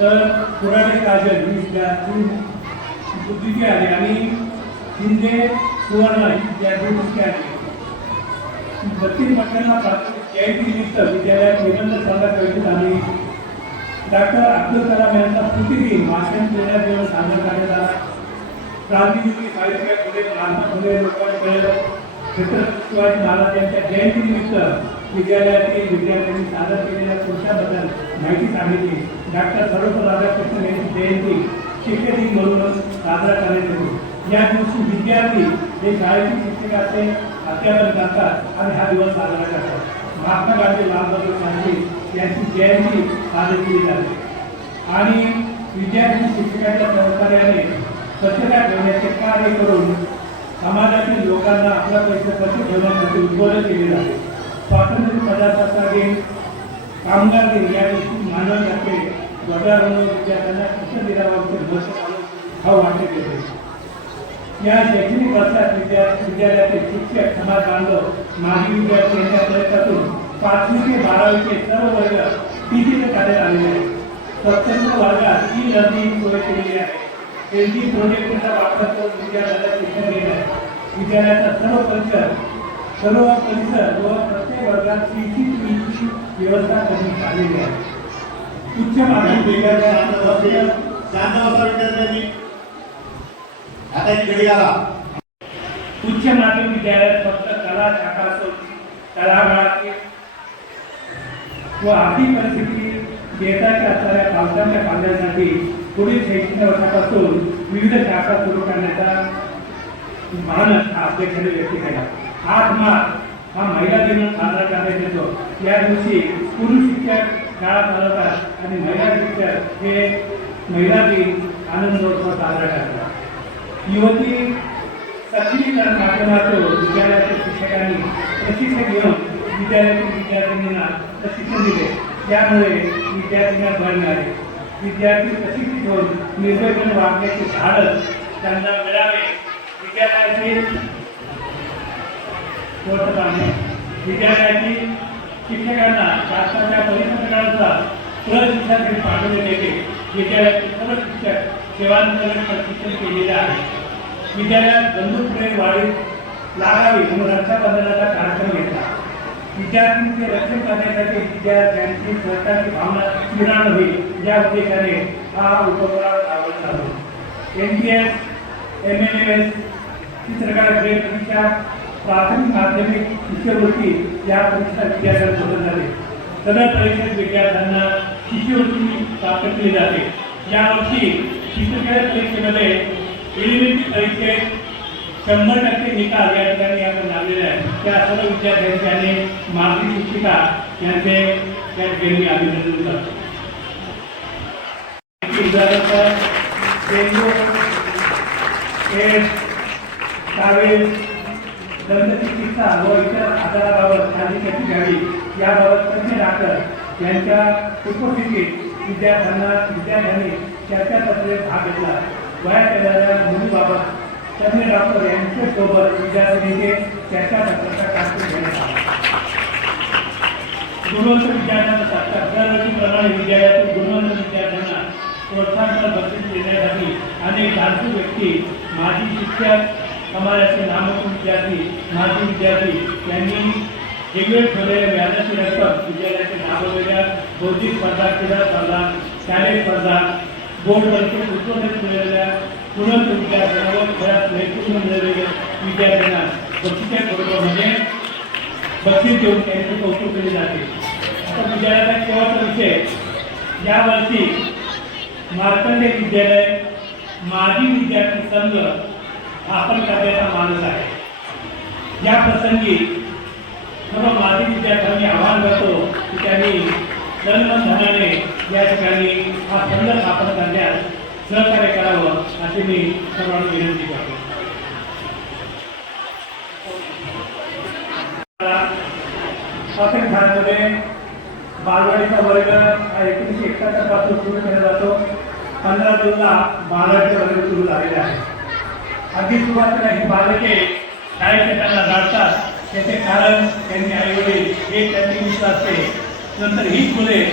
तर पुराणे काजल ही विद्यार्थी द्वितीय आली आणि शिंदे सुवर्ण ही विद्यार्थी तृतीय आली. 32 पटकांना प्राथमिक जयंतीनिमित्त विद्यालयात निबंध स्पर्धा आयोजित झाली. डॉक्टर अब्दुल कलाम यांचा स्मृतिदिन भाषण देण्यात येऊन साजरा करण्यात आला. क्रांतिज्योती सावित्रीबाई फुले, महात्मा फुले, लोकमान्य टिळक, छत्रपती शिवाजी महाराज यांच्या जयंतीनिमित्त विद्यालयातील विद्यार्थ्यांनी सादर केलेल्या पुरुषाबद्दल माहिती सांगितली. डॉक्टर सर्वपल्ली राधाकृष्णन यांची जयंती शिक्षक दिन म्हणून साजरा करण्यात येतो. या दिवशी विद्यार्थी जे शाळेतील शिक्षकाचे अध्यापन करतात आणि हा दिवस साजरा करतात. महात्मा गांधी, लालबहादूर शास्त्री यांची जयंती साजरी केली जाते आणि विद्यार्थी शिक्षकाच्या सहकार्याने स्वच्छता ठेवण्याचे कार्य करून समाजातील लोकांना आपला पैसा स्वच्छ ठेवण्यासाठी उद्बोधन केले जाते. स्वातंत्र्य प्रजासत्ताक दिन, कामगार दिन या दिवशी मानव जाते ध्वजारोहण विद्यार्थ्यांना शिक्षण दिनाबाबत महत्त्व हा वाटप येते. या शैक्षणिक वर्षात विद्यालयातील शिक्षक, समाज बांधव, माजी विद्यार्थी यांच्या प्रयत्नातून 5वी ते 12वीचे सर्व वर्ग डिजिटल करण्यात आलेले आहेत. स्वतंत्र वर्गात ई लर्निंग सोय केलेली आहे. एलजी प्रोजेक्टचा वापर करून विद्यार्थ्यांना शिक्षण दिले आहे. विद्यालयाचा सर्व परिसर व प्रत्येक वर्गात सीसीटीव्हीची व्यवस्था करण्यात आलेली आहे. उच्च माध्यमिक विद्यालयात आता एक घडी आला. उच्च माध्यमिक विद्यालयात फक्त कला शाखा असून तळागाळातील व आर्थिक परिस्थिती देशाच्या असणाऱ्या पालकांच्या पालकांसाठी पुढील शैक्षणिक वर्षापासून विविध शाखा सुरू करण्याचा मानस हा अध्यक्षाने व्यक्त केला. 8 मार्च हा महिला दिन साजरा करण्यात येतो. या दिवशी पुरुष शिक्षक शाळा चालवतात आणि महिला शिक्षक हे महिला दिन आनंदोत्सव साजरा करतात. युवती सक्षमीकरण माध्यमातून विद्यालयातील शिक्षकांनी प्रशिक्षण घेऊन विद्यालयातील विद्यार्थिनींना प्रशिक्षण दिले. त्यामुळे विद्यार्थ्यांना बळ मिळाले. विद्यार्थी प्रशिक्षित होऊन निर्भयपणे वागण्याचे धाडस त्यांना मिळावे. विद्यालयातील शिक्षकांना शासनाच्या परिपत्रकानुसार प्रशिक्षणासाठी पाठवण्यात येते. विद्यालयातील सर्व शिक्षक सेवांतर्गत प्रशिक्षण केलेले आहे. विद्यालयात बंदूकप्रेम वाढीत लागावी म्हणून रक्षाबंधनाचा कार्यक्रम घेतला. विद्यार्थ्यांचे रक्षण करण्यासाठी विद्यार्थ्यांची सहकार्याची भावना निर्माण होईल या उद्देशाने हा उपक्रम राबवला जातो. NTS, MNMS, चित्रकला ग्रेड परीक्षा, प्राथमिक माध्यमिक शिष्यवृत्ती या परीक्षा विद्यार्थ्यांना सोडत जाते. सदर परीक्षेत विद्यार्थ्यांना शिष्यवृत्ती प्राप्त केली जाते. यावर्षी चित्रकला परीक्षेमध्ये एलिमेंटरी परीक्षेत 100% निकाल या ठिकाणी आपण लावलेले आहे. त्या सर्व विद्यार्थ्यांचे आणि माजी शिक्षिका यांचे त्या ठिकाणी अभिनंदन करतो. दंतचिकित्सा व इतर आजाराबाबत काळजी कशी घ्यावी याबाबत तज्ञ डॉक्टर यांच्या उपस्थितीत विद्यार्थ्यांनी चर्चासत्रे भाग घेतला. वयात येणाऱ्या मुलीबाबत तज्ञ डॉक्टर यांच्यासोबत विद्यार्थ्यांचे चर्चासत्राचा कार्यक्रम घेण्यात आला. गुणवंत विद्यार्थ्यांना दरवर्षीप्रमाणे विद्यालयातील गुणवंत विद्यार्थ्यांना प्रोत्साहन बक्षीस देण्यासाठी अनेक धाडसी व्यक्ती, माजी शिक्षक, समाजाचे नामवंत विद्यार्थी, माजी विद्यार्थी यांनी वेगवेगळे ठेवलेल्या व्याजाची रक्कम विद्यालयाचे नागवलेल्या बौद्धिक स्पर्धा, क्रीडा स्पर्धा, शालेय स्पर्धा, बोर्ड परीक्षेत उत्कृष्ट मिळालेल्या गुणवंत विद्यार्थ्यांना व खेळात नैपुण्य मिळालेल्या विद्यार्थ्यांना बक्षिसाच्या स्वरूपामध्ये बक्षीस देऊन त्यांचे कौतुक केले जाते. आता विद्यालयाचा शेवटचा विषय, यावर्षी मार्कंडे विद्यालय माजी विद्यार्थी संघ स्थापन करण्याचा मानस आहे. या प्रसंगी सर्व माजी विद्यार्थ्यांनी आवाहन करतो की त्यांनी धनाने या ठिकाणी हा संघ स्थापन करण्यास सहकार्य करावं अशी मी सर्वांना विनंती करतो. प्राथमिक शाळेमध्ये बालवाडीचा वर्ग हा 1971 पासून सुरू केला जातो. 15 जूनला बालवाडीचा वर्ग सुरू झालेला आहे. अगदी सुरुवातीला ही बालके शाळेत त्यांना जाणतात, त्याचे कारण त्यांनी आईवडील हे त्यांची इच्छा असते. नंतर हीच मुले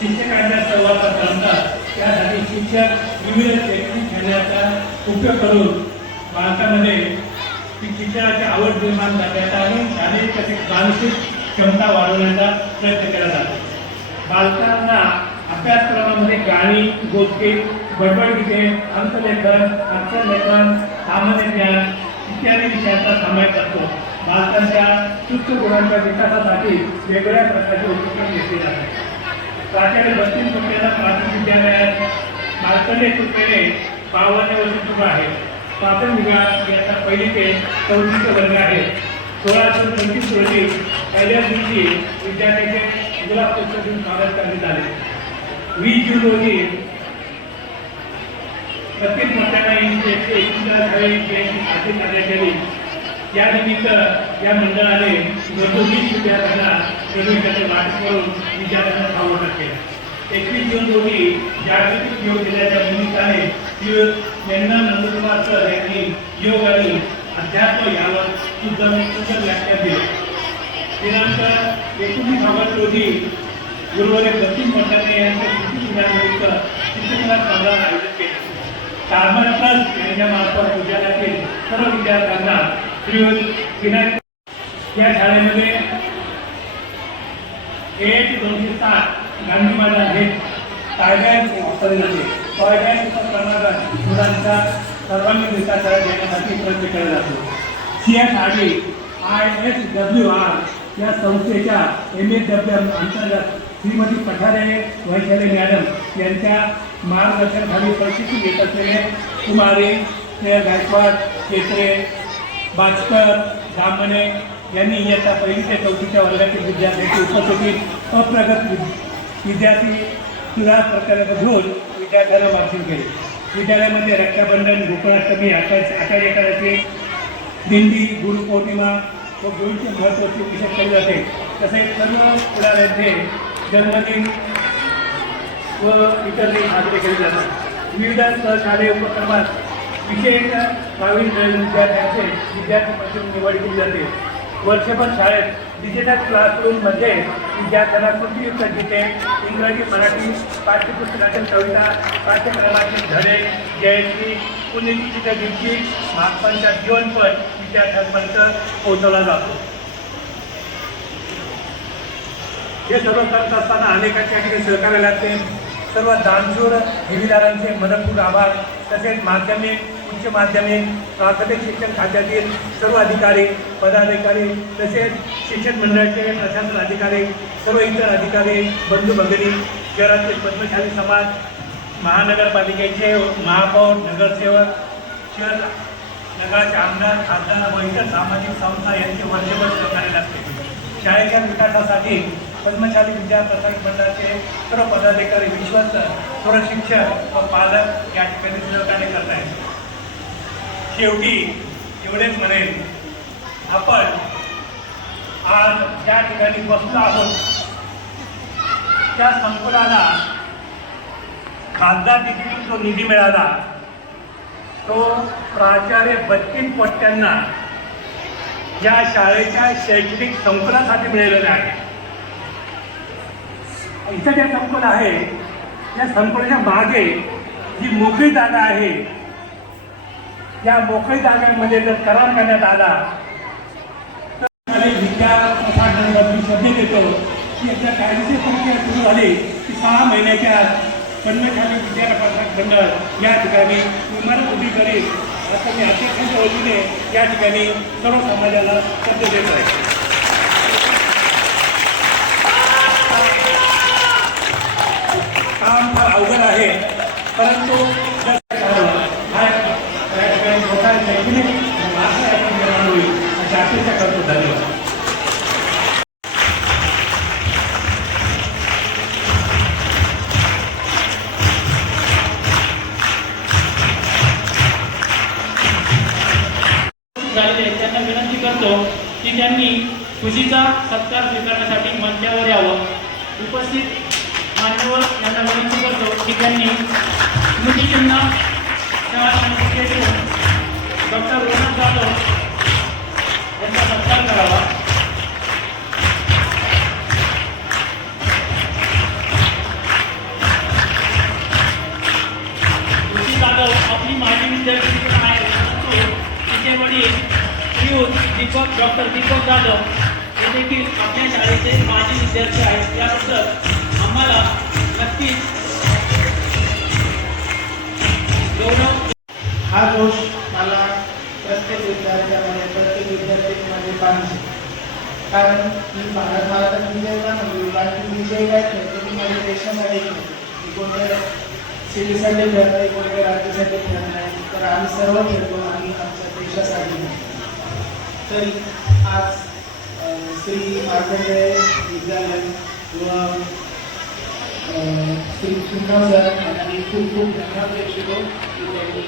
शिक्षकांच्या सहवासात रमतात. त्यासाठी शिक्षक विविध शैक्षणिक खेळण्याचा उपयोग करून बालकांमध्ये शिक्षणाची आवड निर्माण करण्याचा आणि शारीरिक तसेच मानसिक क्षमता वाढवण्याचा प्रयत्न केला जातो. बालकांना अभ्यासक्रमामध्ये गाणी, गोष्टी, बडबडगीते, अंकलेखन, अक्षरलेखन, सामान्य ज्ञान इत्यादी विषयांचा समावेश असतो. बालकांच्या सुप्त गुणांच्या विकासासाठी वेगवेगळ्या प्रकारचे उपक्रम घेतले जातात. प्राचार्य बत्तीस रुपयाला प्राथमिक विद्यालयात मार्कंडे कृपेने 52 वर्ष सुरू आहे. प्राथमिक विभाग याचा 1ली ते 4वीचे वर्ग आहे. 16 जून 25 रोजी पहिल्या दिवशी विद्यार्थ्यांचे गुलाब पुस्तक देऊन स्वागत करण्यात आले. 20 जून रोजी 32 मोठ्यांना साजरी करण्यात आली. या निमित्त या मंडळाने 20 विद्यार्थ्यांना प्रवेशाचे वाटप करून विद्यार्थ्यांना सावरत केलं. 21 जून रोजी जागतिक योग दिनाच्या निमित्ताने मेघना नंदकुमार सर यांनी योग आणि अध्यात्म यावर सुंदर व्याख्यान दिले. दिनांक 19 ऑगस्ट रोजी गुरुवारी 32 मोठ्यांना यांच्या शिक्षक दिनानिमित्त शिक्षकांना स्पर्धा आयोजित केली. कार्बन प्लस यांच्या मार्फत विद्यालयातील सर्व विद्यार्थ्यांना या शाळेमध्ये 207 गांधी मैदान हे कायद्यात वापरले जाते. कायद्याचा क्रमांक मुलांचा सर्वांगीण विकास देण्यासाठी प्रयत्न केला जातो. CSRD ISWR या संस्थेच्या MSWM अंतर्गत श्रीमती पठारे वैशाली मॅडम यांच्या मार्गदर्शनाखाली प्रशिक्षण घेत असलेले कुमारी स्नेहल गायकवाड, केसरे, बाचकर, दामणे यांनी इयत्ता 1ली ते 4वीच्या वर्गातील विद्यार्थ्यांची उपस्थितीत अप्रगत विद्यार्थी सुधार प्रकारे घेऊन विद्यार्थ्यांना मार्गदर्शन केले. विद्यालयामध्ये रक्षाबंधन, गोकुळाष्टमी, आषाढी एकादशी, दिंडी, गुरुपौर्णिमा व गुरूंचे महत्त्वाचे विषय केले जाते. तसेच सर्व पुढाऱ्यांचे जन्मदिन व इतर दिन साजरे केले जातात. विविध सहशालेय उपक्रमात विशेष 22 विद्यार्थ्यांचे विद्यार्थी म्हणून निवड केली जाते. वर्षभर शाळेत डिजिटल क्लासरूममध्ये विद्यार्थ्यांना कृतीयुक्त गीते, इंग्रजी, मराठी पाठ्यपुस्तकातील कविता, पाठ्यक्रमातील धडे, जयंती, पुण्यतिथीच्या दिवशी महात्मांचा जीवनपट विद्यार्थ्यांपर्यंत पोहोचवला जातो. हे सर्व करत असताना अनेकांच्या ठिकाणी सहकार्य लागते. सर्व दानशूर ठेवीदारांचे मनपूर्वक आभार. तसेच माध्यमिक, उच्च माध्यमिक, प्राथमिक शिक्षण खात्यातील सर्व अधिकारी, पदाधिकारी, तसेच शिक्षण मंडळाचे प्रशासन अधिकारी, सर्व इतर अधिकारी, बंधू भगिनी, शहरातील पद्मशाली समाज, महानगरपालिकेचे महापौर, नगरसेवक, शहर नगराचे आमदार, खासदार व इतर सामाजिक संस्था यांचे वर्षभर सहकार्य लागते. शाळेच्या विकासासाठी पद्मशाली विद्या प्रसारक मंडळाचे सर्व पदाधिकारी, विश्वस्त, सर्व शिक्षक व पालक या ठिकाणी सहकार्य करत आहेत. शेवटी एवढेच म्हणेन, आपण आज ज्या ठिकाणी बसलो आहोत त्या संकुलाला खासदार देखील जो निधी मिळाला तो प्राचार्य 32 पोट्ट्यांना या शाळेच्या शैक्षणिक संकुलासाठी मिळालेलं आहे. इथं जे संकुल आहे या संकुलाच्या मागे जी मोकळी जागा आहे, या मोकळी जागांमध्ये जर करार करण्यात आला तर विद्यापीठाबद्दल श्रद्धे देतो की एकदा कायदेशीर प्रक्रिया सुरू झाली की 6 महिन्याच्या आत पद्मशाली विद्यापीठ मंडळ या ठिकाणी इमारत उभी करेल, असं मी अध्यक्षांच्या वतीने या ठिकाणी सर्व समाजाला शब्द देत आहे. काम फार अवघड आहे, परंतु हा या ठिकाणी मोठा शैक्षणिक मार्ग आपण निर्माण होईल अशी अपेक्षा करतो. धन्यवाद. झालेले त्यांना विनंती करतो की त्यांनी खुशीचा सत्कार स्वीकारण्यासाठी मंचावर यावं. उपस्थित मान्यवर यांना विनंती करतो की त्यांनी स्मृतिचिन्ह डॉक्टर रोहन जाधव यांचा सत्कार करावा. खुशी जाधव आपली माजी विद्यार्थी आहे, परंतु तिचे वडील श्रीयुत डॉक्टर दीपक जाधव हे देखील आपल्या शाळेचे माजी विद्यार्थी आहेत. याबद्दल आम्हाला नक्कीच गौरव. हा दोष मला प्रत्येक विद्यार्थ्यांमध्ये पाहिजे, कारण मी भारतात विजय बाकी विजय काय खेळतो मी माझ्या देशासाठी खेळतो. मी कोणत्या सिटीसाठी खेळत नाही, कोणत्या राज्यासाठी खेळत नाही, तर आम्ही सर्व खेळतो आणि आमच्या देशासाठी. तरी आज श्री मार्कंडेय विद्यालय व श्री सुंदर सर यांनी खूप खूप धन्यवाद देतो की त्यांनी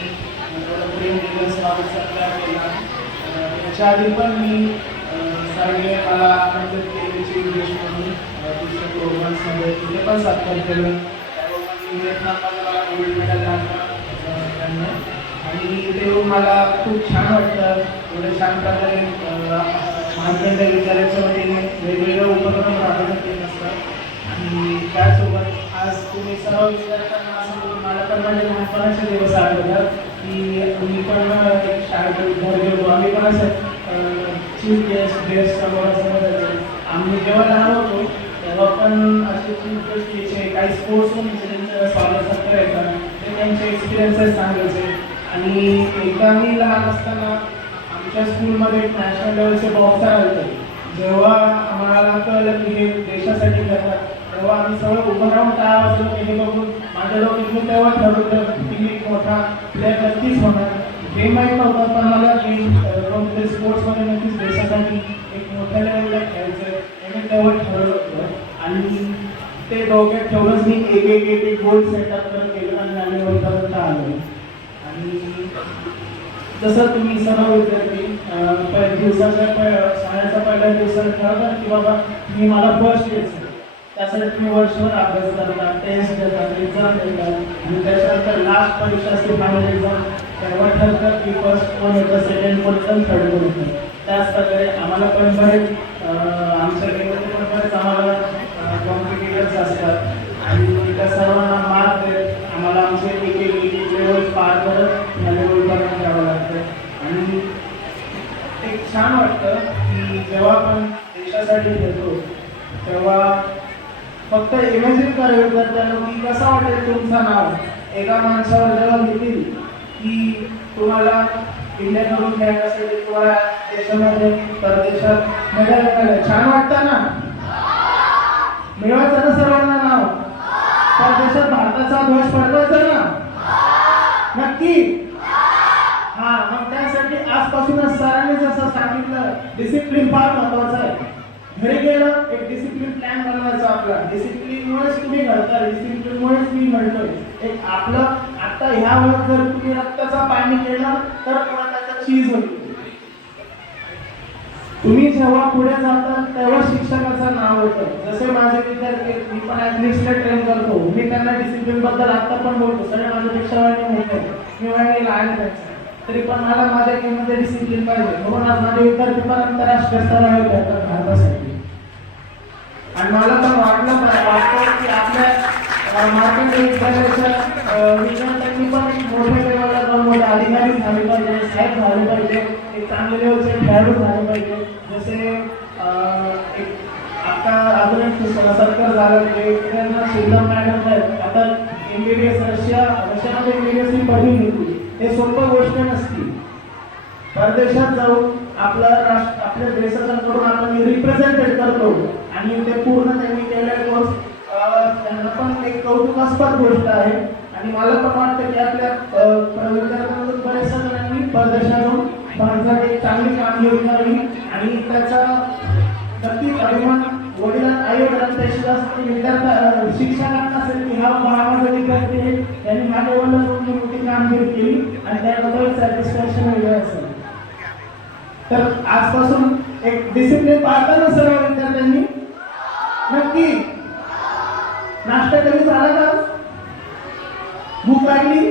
प्रेम दिलं स्वागत सत्कार केला. याच्या आधी पण मी सरांनी मला आमंत्रित केलेची उद्देश म्हणून दुसऱ्या प्रोग्राम्समध्ये तिथे पण सत्कार केलं. मला गोल्ड मेडल लागलं त्यांना, आणि ते मला खूप छान वाटतं. एवढं छान प्रकारे मार्कंडेय विद्यालयाच्या वतीने वेगवेगळे उपक्रम राबवण्यात येत असतात. आणि त्यासोबत आज तुम्ही सर्व विद्यार्थ्यांना असं बोलून मला पण माझ्या लहानपणाचे दिवस आठवतात की मी पण एक शाळेत विद्यार्थी होतो. आम्ही पण असं चीफ गेस्ट समोर आम्ही जेव्हा लहान होतो तेव्हा पण असे चीफ गेस्टचे काही स्पोर्ट्स त्यांचं स्वागत सत्कार येतात, ते त्यांचे एक्सपिरियन्सेस सांगायचे. आणि एकदा मी लहान असताना आमच्या स्कूलमध्ये एक नॅशनल लेवलचे बॉक्सर आले. जेव्हा आम्हाला कळलं की हे देशासाठी करतात तेव्हा आम्ही सगळं उभं राहून काय वाजलं हे बघून माझ्या डोक्यातून तेव्हा ठरवलं की एक मोठा प्लेअर नक्कीच होणार. हे माहीत नव्हतं, पण मला कोणत्या स्पोर्ट्समध्ये नक्कीच देशासाठी एक मोठ्या लेवलला खेळायचं हे मी तेव्हा ठरवलं होतं. आणि ते डोक्यात ठेवूनच मी एक गोल सेटअप केलं आणि आम्ही वरपर्यंत आलो. आणि जसं तुम्ही सर्व विद्यार्थी शाळेच्या पहिल्या दिवसात ठरवतात की बाबा मी मला फर्स्ट यायचं, त्यासाठी तुम्ही वर्षभर अभ्यास करतात, टेस्ट देतात, एक्झाम देतात, आणि त्याच्यानंतर लास्ट परीक्षा असते फायनल एक्झाम, तेव्हा ठरतात की फर्स्ट कोण होतं, सेकंड कोण होतं, थर्ड कोण होतं. त्याच प्रकारे आम्हाला पण बरेच आमच्या गेममध्ये पण बरेच आम्हाला कॉम्पिटिटर्स असतात आणि त्या सर्वांना मार्क देत आम्हाला आमचे एक लेवल पार करत या लेवलपर्यंत जावं लागतं. आणि एक छान वाटतं की जेव्हा आपण देशासाठी खेळतो तेव्हा फक्त इमॅजिन करा विद्यार्थ्यांना की कसं वाटेल तुमचं नाव एका माणसावर जेव्हा घेतील की तुम्हाला इंडियाकडून खेळण्यासाठी किंवा देशामध्ये परदेशात मेडल मिळालं. छान वाटतं ना? मिळवायचं ना सर्वांना नाव? परदेशात भारताचा ध्वज फडकवायचा ना? नक्की? हा, मग त्यासाठी आजपासूनच सरांनी जसं सांगितलं डिसिप्लिन फार महत्वाचं आहे. घरी गेलं एक डिसिप्लिन प्लॅन बनवायचा आपला. डिसिप्लिनमुळेच तुम्ही घडता, डिसिप्लिनमुळेच मी घडतोय. एक आपलं आता ह्या वेळेस जर तुम्ही रक्ताचा पाणी केलं तर त्याचा चीज होईल. तुम्ही जेव्हा पुढे जाता तेव्हा शिक्षकाचं नाव होतं. जसे माझे विद्यार्थी मी पण ॲथलीट्सला ट्रेन करतो, मी त्यांना डिसिप्लिन बद्दल आता पण बोलतो. सगळे माझ्यापेक्षा वयाने मोठे, मी वयाने लहान त्यांचं, तरी पण मला माझ्या गेममध्ये डिसिप्लिन पाहिजे, म्हणून आज माझे विद्यार्थी पण आंतरराष्ट्रीय स्तरावर खेळतात भारतासाठी. आणि मला पण वाटतं की आपल्या मार्कंडेय विद्यालयाच्या विद्यार्थ्यांनी पण एक मोठ्या लेवलला जाऊन मोठे अधिकारी झाले पाहिजे, साहेब झाले पाहिजे, एक चांगले लेवलचे खेळाडू झाले पाहिजे. जसे एक आता अजून एक सरकार झालं ते त्यांना शिल्लक मॅडम आहेत, आता MBBS रशियामध्ये MBBS ही पदवी घेतली. हे सोपं गोष्ट नसती. परदेशात जाऊन आपल्या देशाकडून आपण रिप्रेझेंटेट करतो आणि ते पूर्ण त्यांनी केलेले कोर्स त्यांना पण एक कौतुकास्पद गोष्ट आहे. आणि मला पण वाटतं की आपल्या विद्यार्थ्यांमधून बऱ्याचशा जणांनी परदेशात जाऊन भारतात एक चांगली कामगिरी करावी आणि त्याचा नक्कीच अभिमान आई-वडिलांपेक्षा जास्त शिक्षकांना असेल की हा माझा विद्यार्थी आहे, त्यांनी ह्या लेवलला जाऊन मोठी कामगिरी केली आणि त्याबद्दल सॅटिस्फॅक्शन वेगळं असेल. तर आजपासून एक डिसिप्लिन पाळताना सर्व विद्यार्थ्यांनी नक्की नाश्ता कधी झाला का? भूक लागली?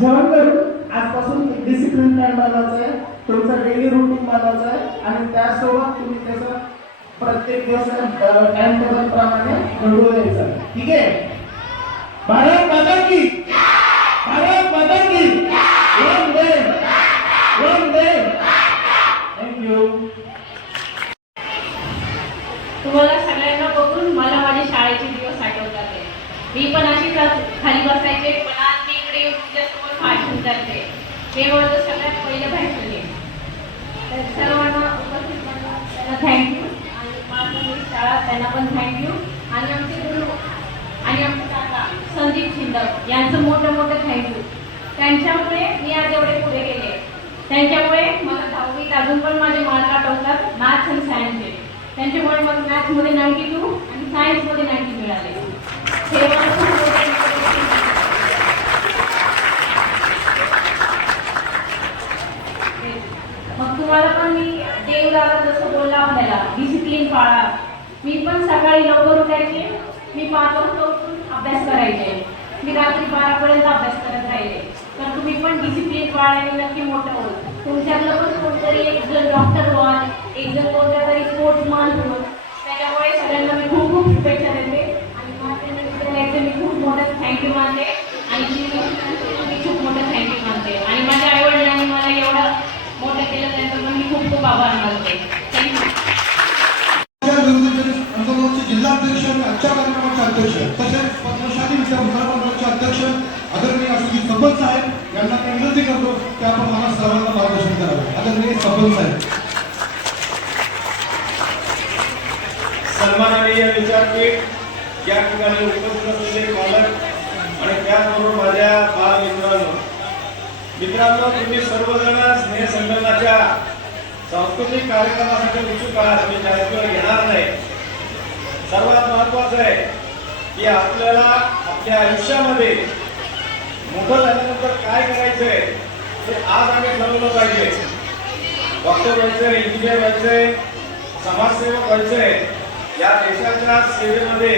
जेवण करून आजपासून एक डिसिप्लिन टाइम बनवायचा आहे, तुमचं डेली रुटीन बनवायचं आहे आणि त्यासोबत तुम्ही त्याचं प्रत्येक दिवस टाइम टेबल प्रमाणे घडवू द्यायचं. ठीक आहे? भारत माता की, भारत माता की, वंदे. थँक्यू. तुम्हाला सगळ्यांना बघून मला माझे शाळेचे दिवस आठवतात. मी पण अशीच खाली बसायचे, पण आज मी इकडे येऊन तुझ्यासमोर भाषण करते. हे माझं सगळ्यात पहिलं भाषण आहे. तर सर्वांना उपस्थित त्यांना थँक्यू आणि माझी शाळा त्यांना पण थँक्यू आणि आमचे गुरु आणि आमचे काका संदीप शिंदक यांचं मोठं थँक्यू. त्यांच्यामुळे मी आज एवढे पुढे गेले. त्यांच्यामुळे मला 10वीत अजून पण माझे मार्क आठवतात, मॅथ्स आणि सायन्सचे. त्यांच्यामुळे मला मॅथ्समध्ये 92 आणि सायन्समध्ये 90 मिळाले. हे मला खूप मग तुम्हाला पण मी देवदादा जसं बोलला आपल्याला डिसिप्लिन पाळा. मी पण सकाळी लवकर उठायचे, मी 5 वाजता उठून अभ्यास करायचे, मी रात्री 12पर्यंत अभ्यास करत राहिले. तर तुम्ही पण डिसिप्लिन पाळायला नक्की मोठं होईल. तुमच्यातलं पण कोणतरी एक जण डॉक्टर व्हाल, एक जण कोणत्या तरी स्पोर्ट्समॅन होईल. त्याच्यामुळे सगळ्यांना मी खूप शुभेच्छा देते आणि माझ्या विद्यालयाचे मी खूप मोठं थँक्यू मानते आणि मी खूप मोठं थँक्यू मानते आणि माझ्या आईवडिलांनी मला एवढं मोठं केलं त्यांचं पण मी खूप आभार मानते. थँक्यू. जिल्हा अध्यक्ष आणि आजच्या कार्यक्रमाचे अध्यक्ष तसेच पद्मशाली विद्यापीठ मंडळाचे अध्यक्ष आदरणीय असलेली सबल साहेब यांना विनंती करतो की आपण मला सर्वांना मार्गदर्शन करावे. आदरणीय सबल साहेब. सन्माननीय विद्यापीठ या ठिकाणी उपस्थित असलेले पालक आणि त्याचबरोबर माझ्या मित्रांनो, तुम्ही सर्वजण स्नेह संमेलनाच्या सांस्कृतिक कार्यक्रमासाठी उत्सुक आहात. मी जाहीर घेणार नाही. सर्वात महत्वाचं आहे की आपल्याला आपल्या आयुष्यामध्ये मोठं झाल्यानंतर काय करायचंय ते आज आम्ही ठरवलं पाहिजे. डॉक्टर व्हायचंय, इंजिनियर व्हायचंय, समाजसेवक व्हायचंय. या देशाच्या सेवेमध्ये,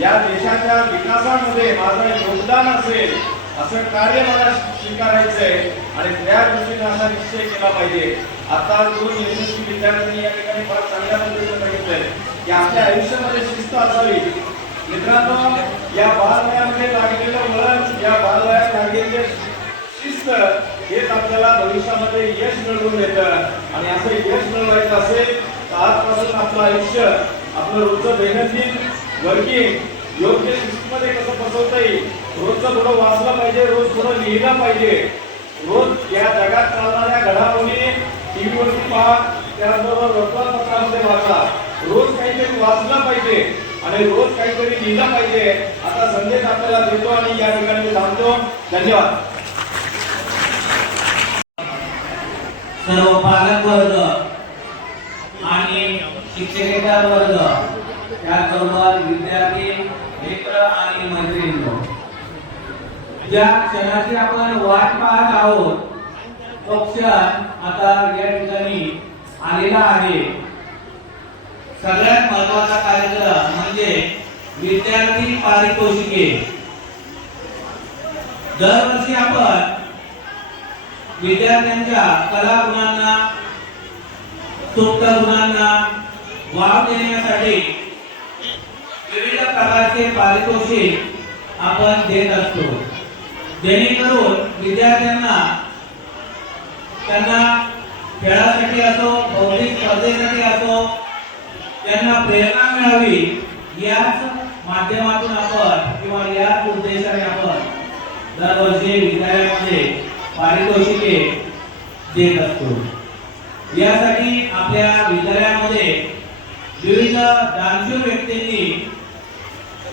या देशाच्या विकासामध्ये माझं योगदान असेल असं कार्य मला स्वीकारायचंय आणि त्या दृष्टीने असा निश्चय केला पाहिजे. आता दोन यशस्वी विद्यार्थ्यांनी या ठिकाणी फार चांगल्या पद्धतीने सांगितलंय की आपल्या आयुष्यामध्ये शिस्त असावी. मित्रांनो, या बालवयामध्ये लागलेलं वळण, या बालवयात लागलेले शिस्त हेच आपल्याला भविष्यामध्ये यश मिळवून देतं. आणि असं यश मिळवायचं असेल तर आजपासून आपलं आयुष्य, आपलं रोजचं दैनंदिन वर्किंग योग्य शिस्तीमध्ये कसं बसवता येईल. रोजचं थोडं वाचलं पाहिजे, रोज थोडं लिहिलं पाहिजे. रोज या जगात चालणाऱ्या घडामोडी टीव्हीवरती पहा, त्याचबरोबर वर्तमानपत्रामध्ये वाचा. रोज काहीतरी वाचलं पाहिजे आणि रोज काहीतरी लिहिलं पाहिजे. आता संदेश आपल्याला देतो आणि या ठिकाणी थांबतो. धन्यवाद. सर्व पालक वर्ग आणि शिक्षकेतर वर्ग, त्याचबरोबर विद्यार्थी मित्र आणि मैत्रिणी, ज्या क्षणाची आपण वाट पाहत आहोत तो क्षण आता या ठिकाणी आलेला आहे. सगळ्यात महत्त्वाचा कार्यक्रम म्हणजे विद्यार्थी पारितोषिके. दरवर्षी आपण विद्यार्थ्यांच्या कला गुणांना सुप्त गुणांना वाव देण्यासाठी विविध प्रकारचे पारितोषिक आपण देत असतो, जेणेकरून विद्यार्थ्यांना त्यांना खेळासाठी असो, बौद्धिक स्पर्धेसाठी असो, त्यांना प्रेरणा मिळावी याच माध्यमातून आपण किंवा याच उद्देशाने आपण दरवर्षी विद्यालयामध्ये पारितोषिके देत असतो। यासाठी आपल्या विद्यालयामध्ये विविध दानशूर व्यक्तींनी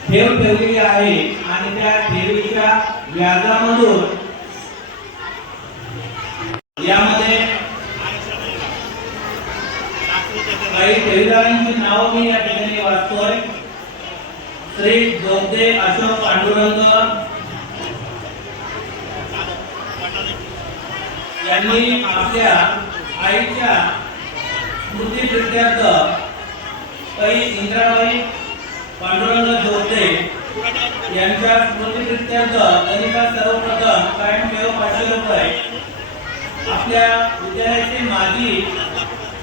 ठेव ठेवलेली आहे आणि त्या ठेवीच्या व्याजामधून यामध्ये काही ठेवीदारांची नावं मी या ठिकाणी वाचतोय। श्री जोगदे अशोक पांडुरंग यांनी आपल्या आईच्या स्मृतीप्रित्यर्थ काही इंद्राबाई पांडुरंग जोगदे यांच्या स्मृतीप्रित्यर्थ त्यांनी सर्वप्रथम कायम ठेव 500 रुपये आपल्या विद्यालयाचे माजी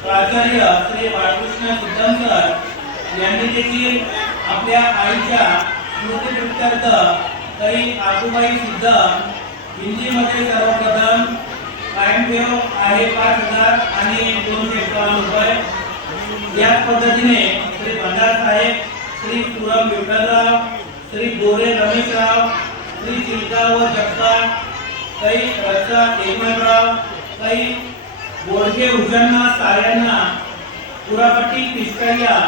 प्राचार्य श्री बाळकृष्ण सिद्धम सर यांनी देखील आपल्या आईच्या स्मृतीप्रित्यर्थ काही आकुबाई सिद्ध हिंदीमध्ये सर्वप्रथम कायम ठेव आहे 5000 आणि 251 रुपये। याच पद्धतीने श्री भंडार साहेब, श्री पुरम विठ्ठलराव, श्री गोरे रमेशराव, श्री चिलका व जगताप, काही रक्षा एकमलराव, काही बोडके हुशांना साऱ्यांना पुरापट्टी पिस्करिया,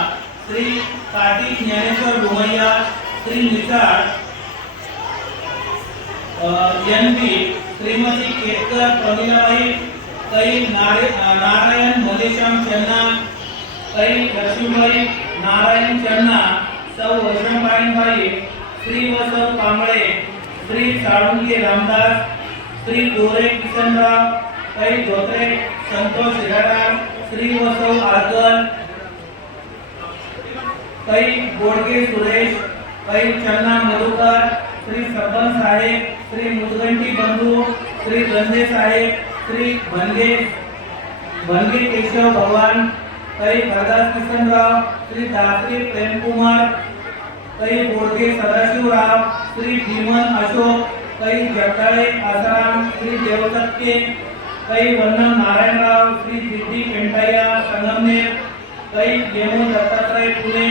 श्री काटी ज्ञानेश्वर भुमय्या, श्री निसाळ एनपी, श्रीमती केतकर प्रमिलाबाई, काही नारायण मलेश्याम चन्ना, काही लक्ष्मीबाई नारायण चन्ना, सौ वैष्णवबाई, श्री व सौ कांबळे, श्री साळुंके रामदास, श्री गोरे किसनराव, काही धोत्रे संतोष हिराराम, श्री व सौ आरगल, काही बोडके सुरेश, काही चन्ना मधुकर, श्री सबन साहेब, श्री मुदगंटी बंधू, श्री गंधे साहेब, श्री भनगे केशव भगवान, काही भरदास किसनराव, श्री दासरी प्रेमकुमार, काही बोडके सदाशिवराव, श्री भीमन अशोक, काही जगदाळे आसाराम, श्री देवसत्के, काही वन्नम नारायणराव, श्री सिद्धी पेंटाया संगमनेर, काही येमू दत्तात्रय पुणे,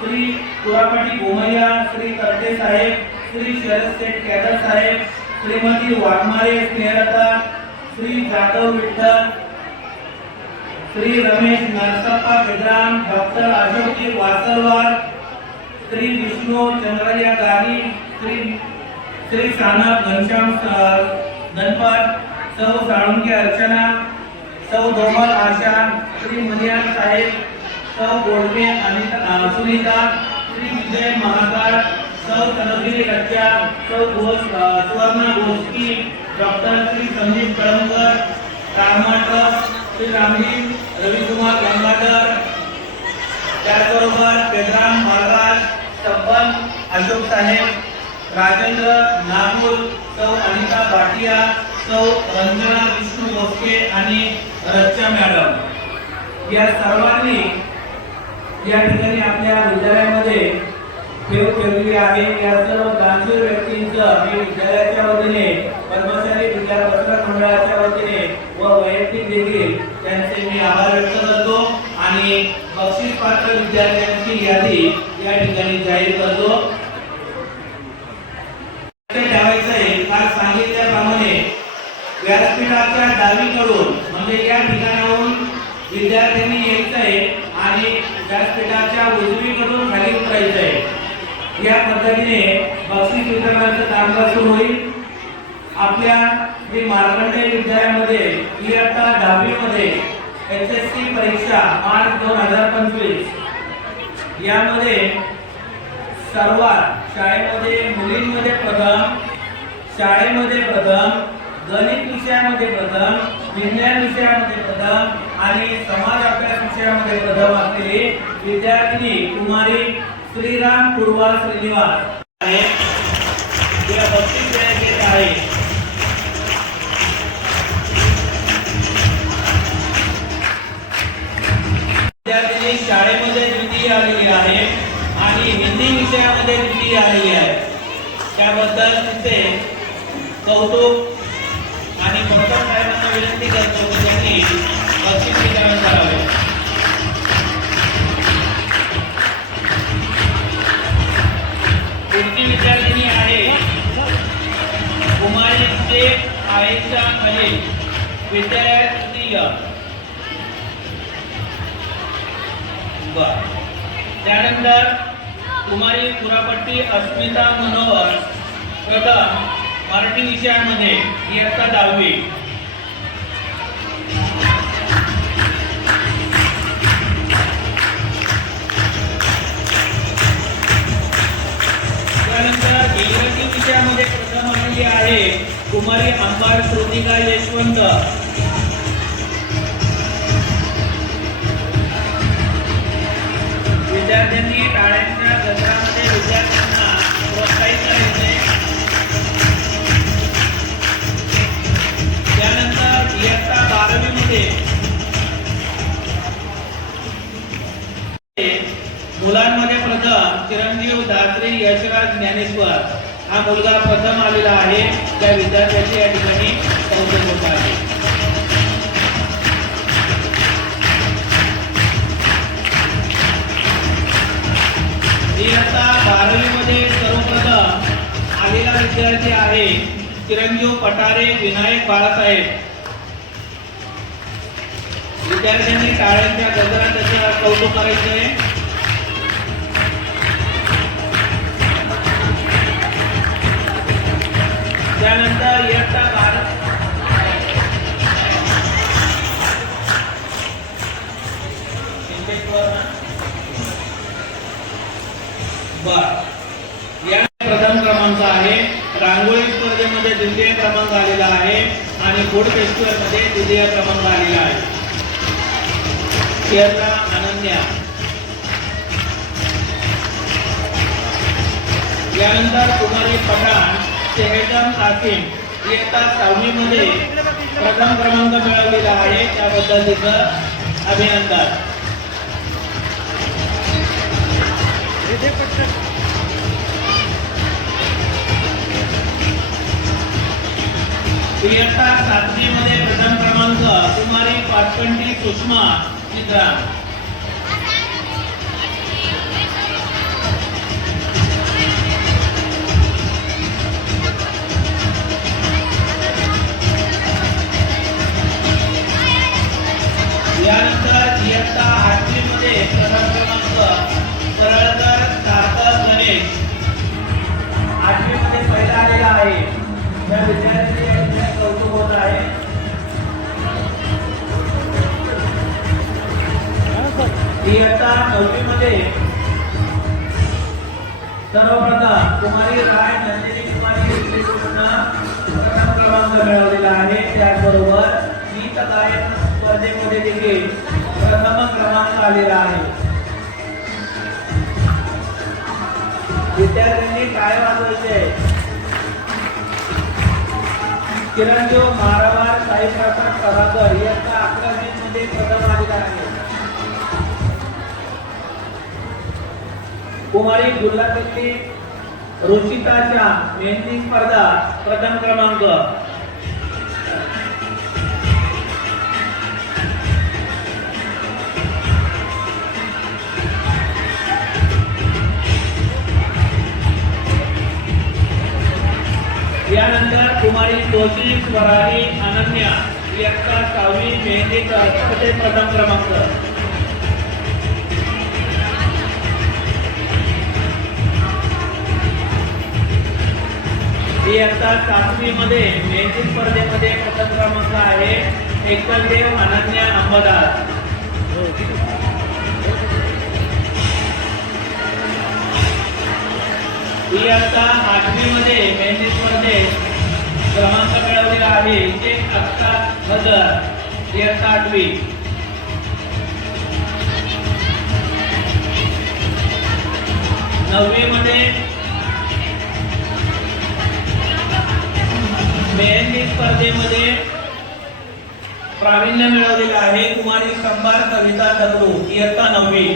श्री पुरापाटी गोमैया, श्री करटे साहेब, श्री शरद शेठ केदार साहेब, श्रीमती वाघमारे स्नेहलता, श्री जाधव विठ्ठल, श्री रमेश नरसप्पा बेदराम, डॉक्टर अशोकजी वासलवार, श्री विष्णू चंद्रया गारी, श्री सानप घनश्याम धनपाट, सौ साळुंके अर्चना, सौ धोमल आशा, श्री मनियार साहेब, सौ गोडके अनिता सुनीता, श्री विजय महाकाळ, सौ तनगिरी रक्षा, सौ सुवर्णा गोस्की, डॉक्टर श्री संदीप कळमकर, रामाटक, श्री रामजी रविकुमार गंगाधर, त्याचबरोबर बेदराम महाराज, सब्बन अशोक साहेब, राजेंद्र नागुल, सौ अनिता भाटिया, सौ रंजना विष्णू भोसके आणि रक्षा मॅडम या सर्वांनी या ठिकाणी आपल्या विद्यालयामध्ये ठेव ठेवली आहे। या सर्व दानशूर व्यक्तींचं मी विद्यालयाच्या वतीने, पद्मशाली विद्यालय पत्रक मंडळाच्या वतीने व वैयक्तिक देखील त्यांचे मी आभार व्यक्त करतो आणि बक्षीस पात्र विद्यार्थ्यांची यादी या ठिकाणी जाहीर करतो। ठेवायचं आहे काल सांगितल्याप्रमाणे व्यासपीठाच्या डावीकडून म्हणजे या ठिकाणाहून विद्यार्थ्यांनी यायचं आहे आणि व्यासपीठाच्या उजवीकडून खाली उतरायचं आहे। या पद्धतीने बक्षीस वितरणाचं कामकाज सुरू होईल। आपल्या श्री मार्कंडेय विद्यालयामध्ये इयत्ता 10वी मध्ये HSC परीक्षा मार्च 2025 यामध्ये सर्वात शाळेमध्ये मुलींमध्ये प्रथम, शाळेमध्ये प्रथम, गणित विषयामध्ये प्रथम, विज्ञान विषयामध्ये प्रथम आणि समाज अभ्यास विषयामध्ये प्रथम असलेली विद्यार्थिनी कुमारी श्रीराम पूर्वा श्रीनिवास आहे। या 32 देण्यात येत आहे। विद्यार्थ्यांमध्ये दिली आलेली आहे, त्याबद्दल तिचे कौतुक आणि प्रथम साहेबांना विनंती करतो की त्यांनी बक्षीस वितरण करावे. पुढची विद्यार्थिनी आहे कुमारी शेख आयशा खलील, विद्यालय तृतीय. त्यानंतर कुमारी कुरापट्टी अस्मिता मनोहर, प्रथम मराठी विषयामध्ये इयत्ता 10वी. त्यानंतर इंग्रजी विषयामध्ये प्रथम आलेली आहे कुमारी अंबार श्रुतिका यशवंत. विद्यार्थ्यांनी टाळ्यांच्या गजरामध्ये विद्यार्थ्यांना प्रोत्साहित करायचे. त्यानंतर इयत्ता 12वी मध्ये मुलांमध्ये प्रथम चिरंजीव दासरे यशराज ज्ञानेश्वर हा मुलगा प्रथम आलेला आहे. त्या विद्यार्थ्याचे या ठिकाणी कौतुक होत आहे. इयत्ता 12वी मध्ये सर्वप्रथम आलेला विद्यार्थी आहे चिरंजीव पटारे विनायक बाळासाहेब. विद्यार्थ्यांनी टाळ्यांच्या गजरात त्याचं कौतुक करायचे. त्यानंतर इयत्ता 12 या प्रथम क्रमांक आहे. रांगोळी स्पर्धेमध्ये द्वितीय क्रमांक आलेला आहे आणि फूड फेस्टिवल मध्ये द्वितीय क्रमांक आलेला आहे. इयत्ता अनन्या. यानंतर कुमारी पठाण शेहजाम कासिम, इयत्ता 6वी मध्ये प्रथम क्रमांक मिळवलेला आहे, त्याबद्दल तिचं अभिनंदन. इयत्ता 7वी मध्ये प्रथम क्रमांक कुमारी पाचकंठी सुषमा चित्रा. यानंतर इयत्ता 8वी मध्ये प्रथम क्रमांक परळकर सार्थक गणेश, 8वी मध्ये पहिला आलेला आहे. या विद्यार्थ्यांचे कौतुक होत आहे. इयत्ता 9वी मध्ये सर्वप्रथम कुमारी राय नंदिनी कुमारी श्रीकृष्ण प्रथम क्रमांक मिळवलेला आहे. त्याचबरोबर गीत गायन स्पर्धेमध्ये देखील प्रथम क्रमांक आलेला आहे. विद्यार्थ्यांनी काय वाजवायचे. चिरंजीव मारावार साईप्रसाद कराकर इयत्ता 11वी मध्ये प्रथम आलेला आहे. कुमारी गुल्लापल्ली रुचिताच्या मेहंदी स्पर्धा प्रथम क्रमांक. यानंतर कुमारी जोशी स्वराली अनन्या इयत्ता 6वी मेहंदी स्पर्धेत प्रथम क्रमांक. इयत्ता 7वी मध्ये मेहंदी स्पर्धेमध्ये प्रथम क्रमांक आहे एकलदेव अनन्या अंबदास. इयत्ता 8वी मध्ये मेहंदी स्पर्धेत क्रमांक मिळवलेला आहे शेख अख्तर बदर इयत्ता 8वी. नववी मध्ये मेहंदी स्पर्धेमध्ये प्रावीण्य मिळवलेलं आहे कुमारी संभार कविता दगडू इयत्ता 9वी.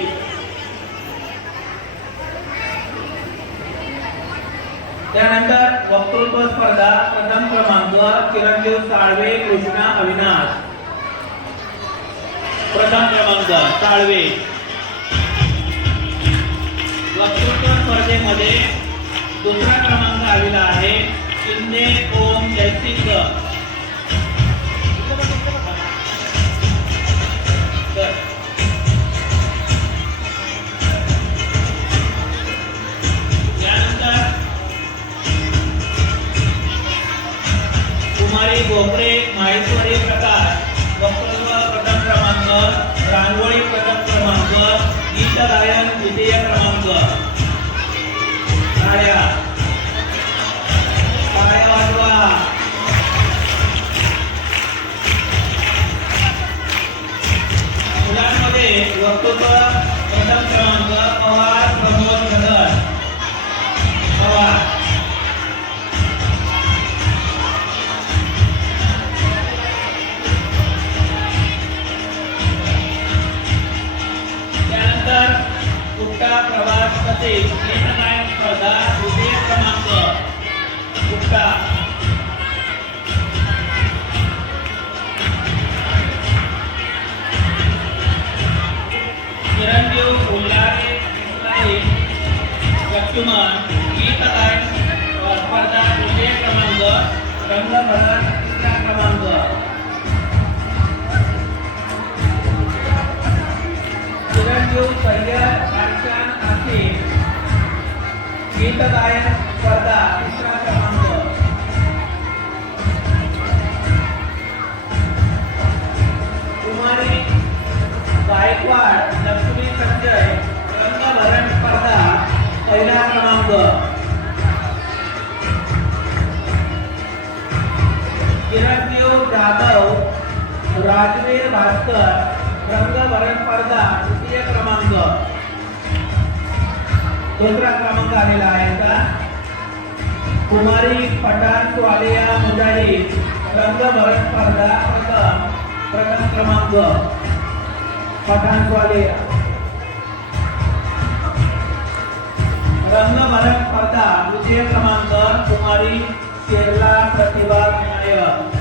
त्यानंतर वक्तृत्व स्पर्धा प्रथम क्रमांक चिरंजीव साळवे कृष्णा अविनाश. प्रथम क्रमांक साळवे. वक्तृत्व स्पर्धेमध्ये दुसरा क्रमांक आलेला आहे शिंदे ओम जयसिंग. यानंतर कुमारी गोपरे माहेश्वरी प्रकाश. वक्तृत्व प्रथम क्रमांक, रांगोळी प्रथम क्रमांक, गीत गायन द्वितीय क्रमांक. टाळ्या वाजवा. मुलांमध्ये वक्तृत्व प्रथम क्रमांक पवार प्रमोद कदम. पवार. त्यानंतर कुट्टा प्रवास तसेच गीतगायन स्पर्धा द्वितीय क्रमांक. कुट्टा. चिरंजीव उल्हारे लक्ष्मण. गीतगायन स्पर्धा तृतीय क्रमांक. रंगभरण तिसरा क्रमांक. चिरंजीव सय्यद अर्शन आसिफ. गीत गायन स्पर्धा तिसरा क्रमांक. कुमारी गायकवाड लक्ष्मी संजय. रंगभरण स्पर्धा पहिला क्रमांक. चिरंजीव जाधव राजवीर भास्कर. रंगभरण स्पर्धा द्वितीय क्रमांक. दुसरा क्रमांक आलेला आहे का? कुमारी पठाण स्वालिया मुजाहिद. रंगभरण स्पर्धा प्रथम क्रमांक. पठाण स्वालिया. रंगभरण स्पर्धा द्वितीय क्रमांक. कुमारी शेरला प्रतिभा नायक.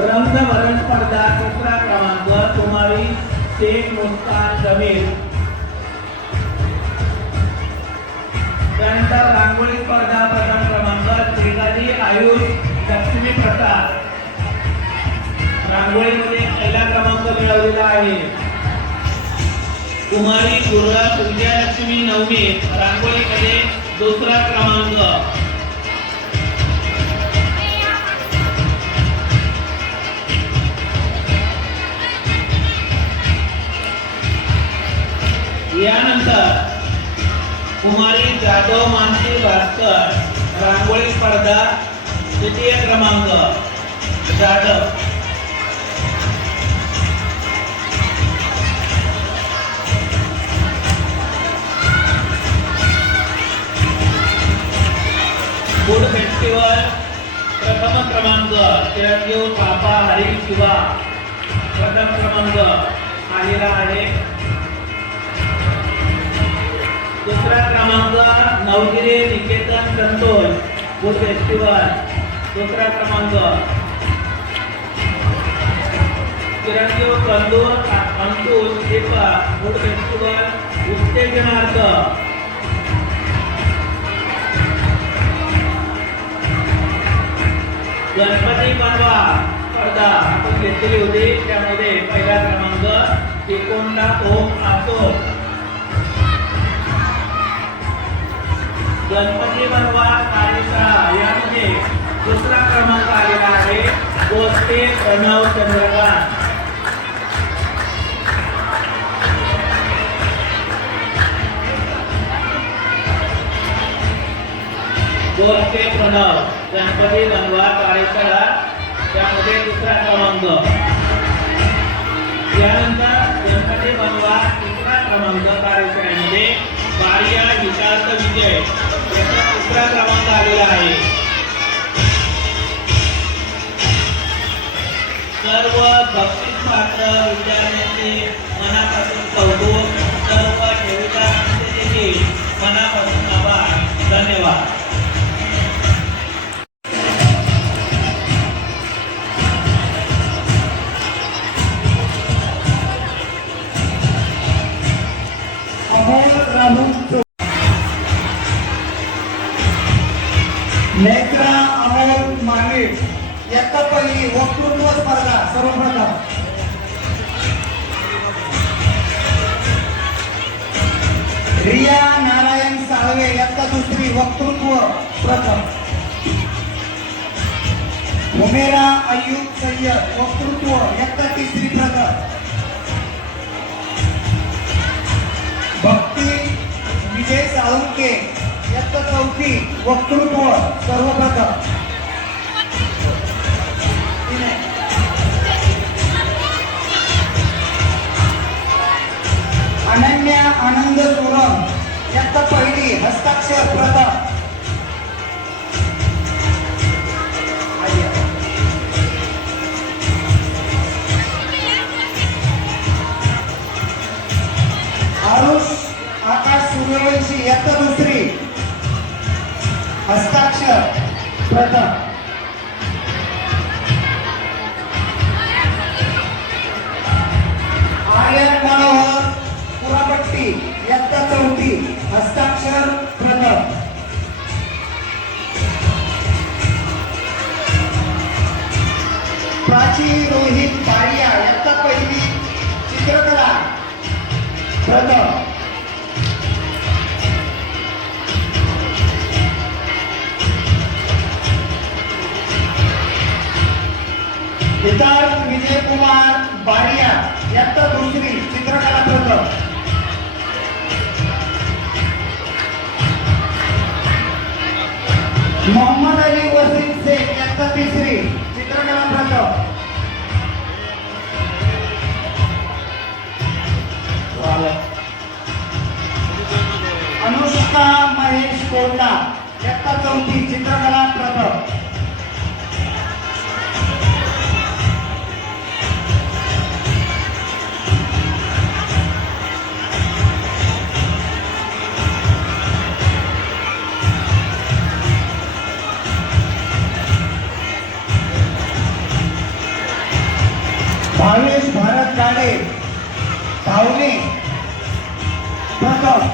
रंगभरण स्पर्धा तिसरा क्रमांक. कुमारी शेख मुस्कान जमीर. त्यानंतर रांगोळी स्पर्धा प्रथम क्रमांक. श्रीकाजी आयुष लक्ष्मी प्रसाद. रांगोळीमध्ये पहिला क्रमांक मिळवलेला आहे. कुमारी दुर्गा विजयलक्ष्मी नवमी. रांगोळीमध्ये दुसरा क्रमांक. यानंतर कुमारी जाधव मानसी भास्कर. रांगोळी स्पर्धा द्वितीय क्रमांक. जाधव. फूड फेस्टिवल प्रथम क्रमांक. चिरंजीव बाबा हरी शिवा. प्रथम क्रमांक आलेला आहे. दुसरा क्रमांक नवगिरी निकेतन संतोष. फूड फेस्टिवल दुसरा क्रमांक. चिरंजीव कंदूर अंकुश दीपा. फूड फेस्टिवल उत्तेजनार्थ. गणपती बनवा स्पर्धा आपण घेतलेली होती. त्यामध्ये पहिला क्रमांक तिकोंडा ओम आसो. गणपती बनवा कार्यशाळा यामध्ये दुसरा क्रमांक आलेला आहे. गोष्टी प्रणव चंद्रकांत. गोष्टी प्रणव गणपती बनवा कार्यशाळा त्यामध्ये दुसरा क्रमांक. यानंतर गणपती बनवा तिसरा क्रमांक कार्यशाळेमध्ये बारिया विशाल विजय याचा तिसरा क्रमांक आलेला आहे. सर्व बक्षीस पात्र विद्यार्थ्यांचे मनापासून कौतुक. सर्व इयत्ता पहिली वक्तृत्व स्पर्धा सर्वप्रथम रिया नारायण साळवे इयत्ता दुसरी वक्तृत्व प्रथम उमेरा अय्यूब सय्यद वक्तृत्व इयत्ता तिसरी प्रथम भक्ती विजय साळुंके इयत्ता चौथी वक्तृत्व सर्वप्रथम अनन्या आनंद सोरम इयत्ता पहिली हस्ताक्षर प्रथम आरुष आकाश सूर्यवंशी इयत्ता दुसरी हस्ताक्षर प्रथम आर्यन मनोहर पुरापट्टी इयत्ता चौथी हस्ताक्षर प्रथम प्राची रोहित बारिया इयत्ता पहिली चित्रकला प्रथम सिद्धार्थ विजय कुमार बारिया इयत्ता दुसरी चित्रकला प्रथम मोहम्मद अली वसीम शेख इयत्ता तिसरी चित्रकला प्रथम अनुष्का महेश कोंडा इयत्ता चौथी चित्रकला प्रथम भावेश भारत गाडे धावणे प्रथम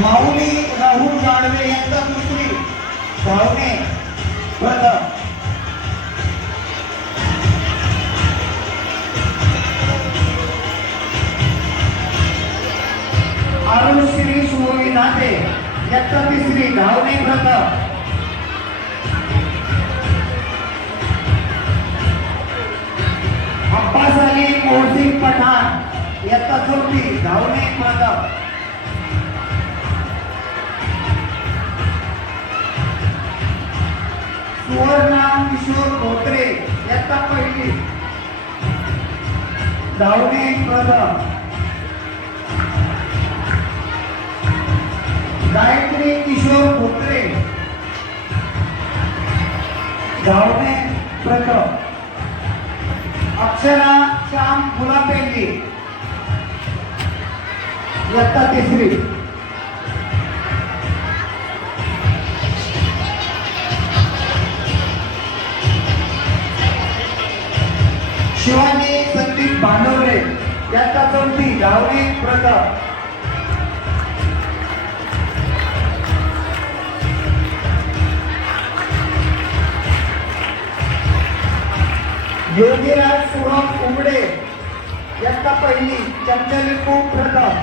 माऊली राहुल गाडवे इयत्ता दुसरी धावणे प्रथम अरुण श्री सुरवी नाते इयत्ता तिसरी धावणे प्रथम अब्बास अली मोहसिन पठाण इयत्ता चौथी धावणे प्रथम सुवर्णा किशोर धोत्रे इयत्ता पहिली धावणे प्रथम गायत्री किशोर धोत्रे धावणे प्रथम अक्षरा श्याम गुलापेंगी इयत्ता तिसरी शिवानी संदीप भांडवरे इयत्ता चौथी धावणे प्रथम योगीराज सुरम उमडे इयत्ता पहिली चंचलिपू प्रथम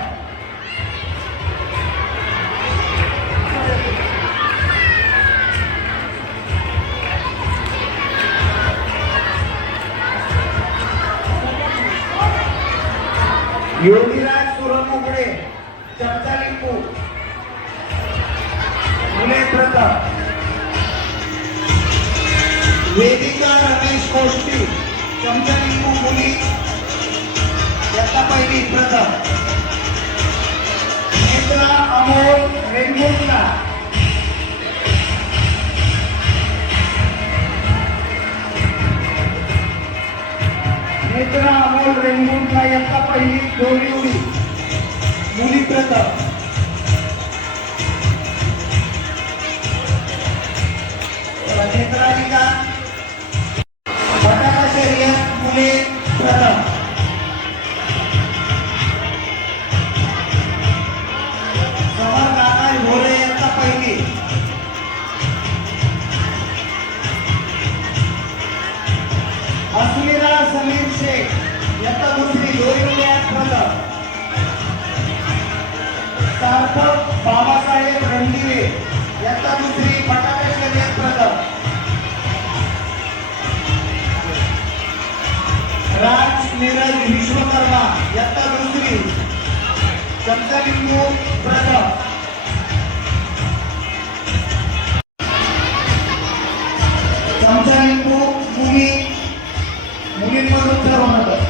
योगीराज सुरम उमडे चंचलिपू मुले प्रथम वेदिका रमेश कोष्टी चमचलिंबू मुली इयत्ता पहिली प्रथम नेत्रा अमोल रेंगुर्ला नेत्रा अमोल रेंगुर्ला इयत्ता पहिली दोरी उडी मुली प्रथम नेत्रालिका बटाटा शर्यत मुले प्रथम समर नानाय समीर शेख इयत्ता दुसरी दोरीमुळे प्रथम. सार्थक बाबासाहेब रणदिवे इयत्ता दुसरी बटाटा शर्यत प्रथम. राज नीरज विश्वकर्मा इयत्ता दुसरी चमचा लिंबू प्रथम. चमचा लिंबू मुलींमधून सर्व होतं.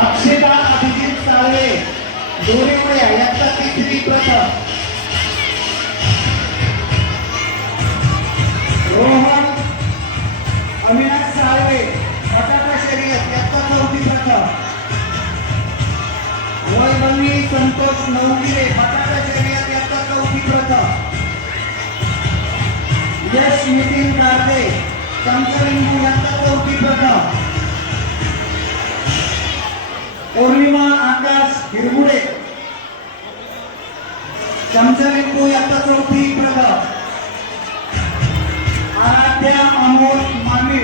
अक्षता अभिजित साळवे दोरीमुळे इयत्ता तिसरी प्रथम. रोहन अविनाश साळवे बटाटा शर्यत इयत्ता चौथी प्रथम. वैभवी संतोष नवगिरे बटाटा शर्यत इयत्ता चौथी प्रथम. यश नितीन गारदे चमचा लिंबू इयत्ता चौथी प्रथम. पौर्णिमा आकाश हिरगुडे चमचा लिंबू इयत्ता चौथी प्रथम. आराध्या अमोल माने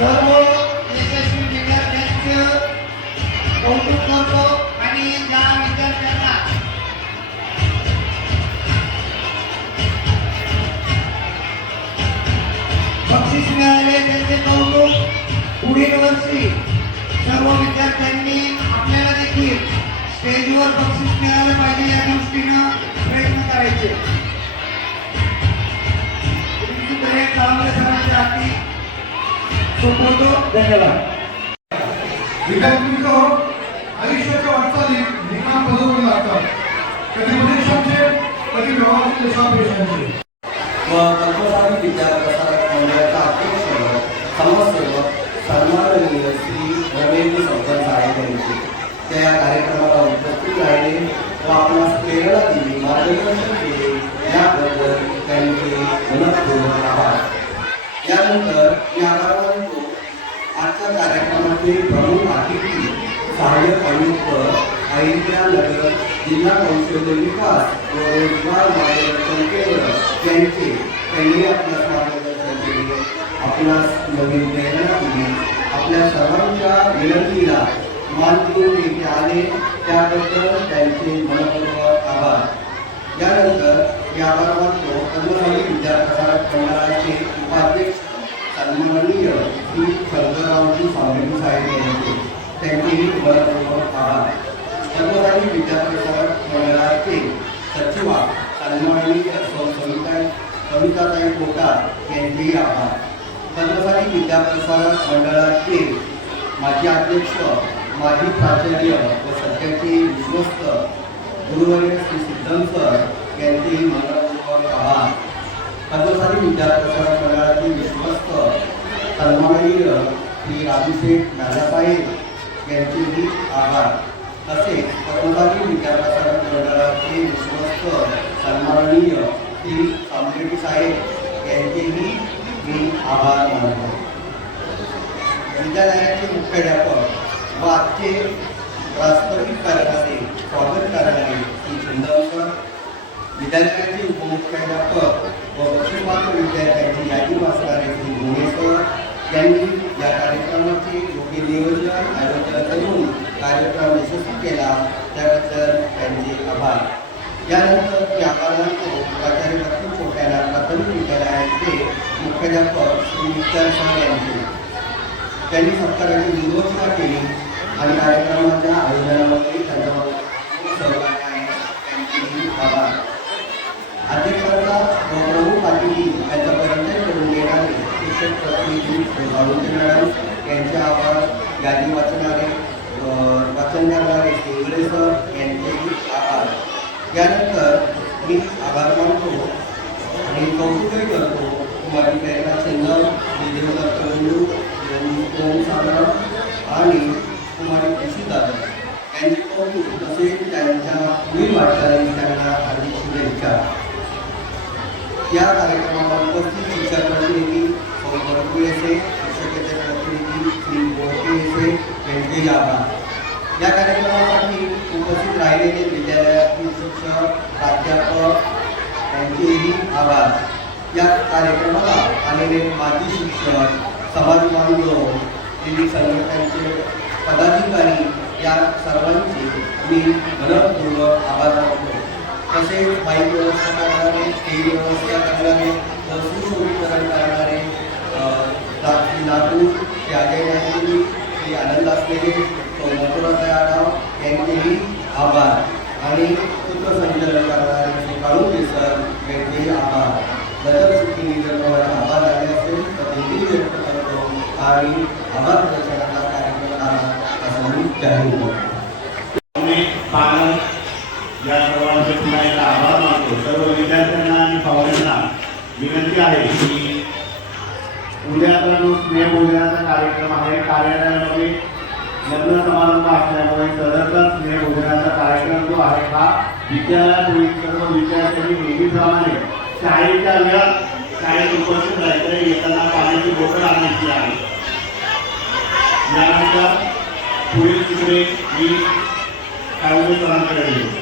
सर्व यशस्वी विद्यार्थ्यांचं कौतुक करतो आणि या विद्यार्थ्यांना बक्षीस मिळाले त्यांचे कौतुक. पुढील वर्षी सर्व विद्यार्थ्यांनी आपल्याला देखील स्टेजवर बक्षीस मिळालं पाहिजे या दृष्टीनं प्रयत्न करायचे. चांगले सरांच्या हाती सोपवतो. धन्यवाद. विद्यार्थी आयुष्याच्या वाटचालीत निकाल बदलून लागतात. कधी परीक्षांचे कधी व्यवहाराचे देशापेक्षांचे. व पद्मशाली विद्याप्रसारक मंडळाचा अध्यक्ष समाजसेवक सन्माननीय श्री रमेश संपत साहेब यांचे त्या या कार्यक्रमाला उपस्थित राहिले व आपणास प्रेरणा दिली, मार्गदर्शन केले याबद्दल त्यांचे मनपूर्वक आभार. यानंतर मी आभार मानतो आजच्या कार्यक्रमाचे प्रमुख अतिथी सहाय्यक आयुक्त अहिल्यानगर जिल्हा कौशल्य विकास व रोजगार मार्गदर्शन केंद्र यांचे त्यांनी आपणास मार्गदर्शन केले, आपणास नवीन प्रेरणा दिली. आपल्या सर्वांच्या विनंतीला मान देऊन येथे आले त्याबद्दल त्यांचे मनपूर्वक आभार. यानंतर मी आभार मानतो पद्मशाली विद्याप्रसारक मंडळाचे उपाध्यक्ष सन्माननीय श्री शंकररावजी स्वामी साहेब यांचे त्यांचेही मनपूर्वक आभार. पद्मशाली विद्याप्रसारक मंडळाचे सचिवा सन्माननीय सविताताई कोटार यांचेही आभार. पद्मशाली विद्याप्रसारक मंडळाचे माजी अध्यक्ष, माजी प्राचार्य व सध्याचे विश्वस्त गुरुवर्य श्री सिद्धम सर यांचेही मनपूर्वक आभार. पद्मशाली विद्याप्रसारक मंडळाचे विश्वस्त सन्माननीय श्री राजूशेठ दादासाहेब यांचेही आभार. तसेच पद्मशाली विद्याप्रसारक मंडळाचे विश्वस्त सन्माननीय श्री सामरेड्डी साहेब यांचेही मी आभार मानतो. विद्यालयाचे मुख्याध्यापक व आजचे प्रास्ताविक करणारे, स्वागत करणारे श्री चंदन सर, विद्यालयाचे उपमुख्याध्यापक व बक्षीसपात्र विद्यार्थ्यांची यादी वाचणारे श्री गोणे सर यांनी या कार्यक्रमाचे योग्य नियोजन आयोजन करून कार्यक्रम यशस्वी केला त्याबद्दल त्यांचे आभार. यानंतर मी आभार मानतो प्राचार्य दत्तू चोट्याला प्राथमिक विद्यालयाचे मुख्याध्यापक श्री विठ्ठल सर यांचे. त्यांनी सत्काराची निर्वचना केली आणि कार्यक्रमाच्या आयोजनामध्ये त्यांचा सहभाग आहे त्यांचेही आभार. अध्यक्षांचा व प्रमुख अतिथी यांचा परिचय करून देणारे शिक्षक प्रतिनिधी बाळूंचे मॅडम यांचे आभार. यादी वाचन करणारे शिंगळे सर यांचेही आभार. यानंतर मी आभार मानतो आणि कौतुकही करतो माझी प्रेरणा चंदन, विदेव दत्तबंधू, ओम सागर आणि कुमारी खुशी दादा यांचे कौतुक तसेच त्यांच्या पुढील वाटचाली त्यांना हार्दिक शुभेच्छा. या कार्यक्रमाला या कार्यक्रमाला आलेले माजी शिक्षक, समाज बांधव, विविध संघटनांचे पदाधिकारी या सर्वांचे मी मनपूर्वक आभार मानतो. तसेच माईक व्यवस्था करणारे, स्टेज व्यवस्था करणारे, सुशोभीकरण करणारे श्री नातू, श्री अजय नायकुनी, श्री आनंद असलेले, मथुराताई आढाव यांचेही आभार आणि सूत्रसंचालन करणारे श्री काळुंके सर यांचेही आभार. नजरचुकीने जर तुम्हाला आभार आले असेल तर तेही व्यक्त करतो आणि आभार प्रदर्शनाचा कार्यक्रम करा असं मी जाहीर करतो. या सर्वांचे पुन्हा एकदा आभार मानतो. सर्व विद्यार्थ्यांना आणि पाहुण्यांना विनंती आहे की उद्याचा जो स्नेहभोजनाचा कार्यक्रम आहे, कार्यालयामध्ये लग्न समारंभ असल्यामुळे सदरचा स्नेहभोजनाचा कार्यक्रम जो आहे हा विद्यालयात होईल. सर्व विद्यार्थ्यांनी नेहमीप्रमाणे शाळेच्या वेळात शाळेत उपस्थित राहायचं, येताना पाण्याची बॉटल आणायची आहे. यानंतर पुढील तिकडे मी काळुंके सरांकडे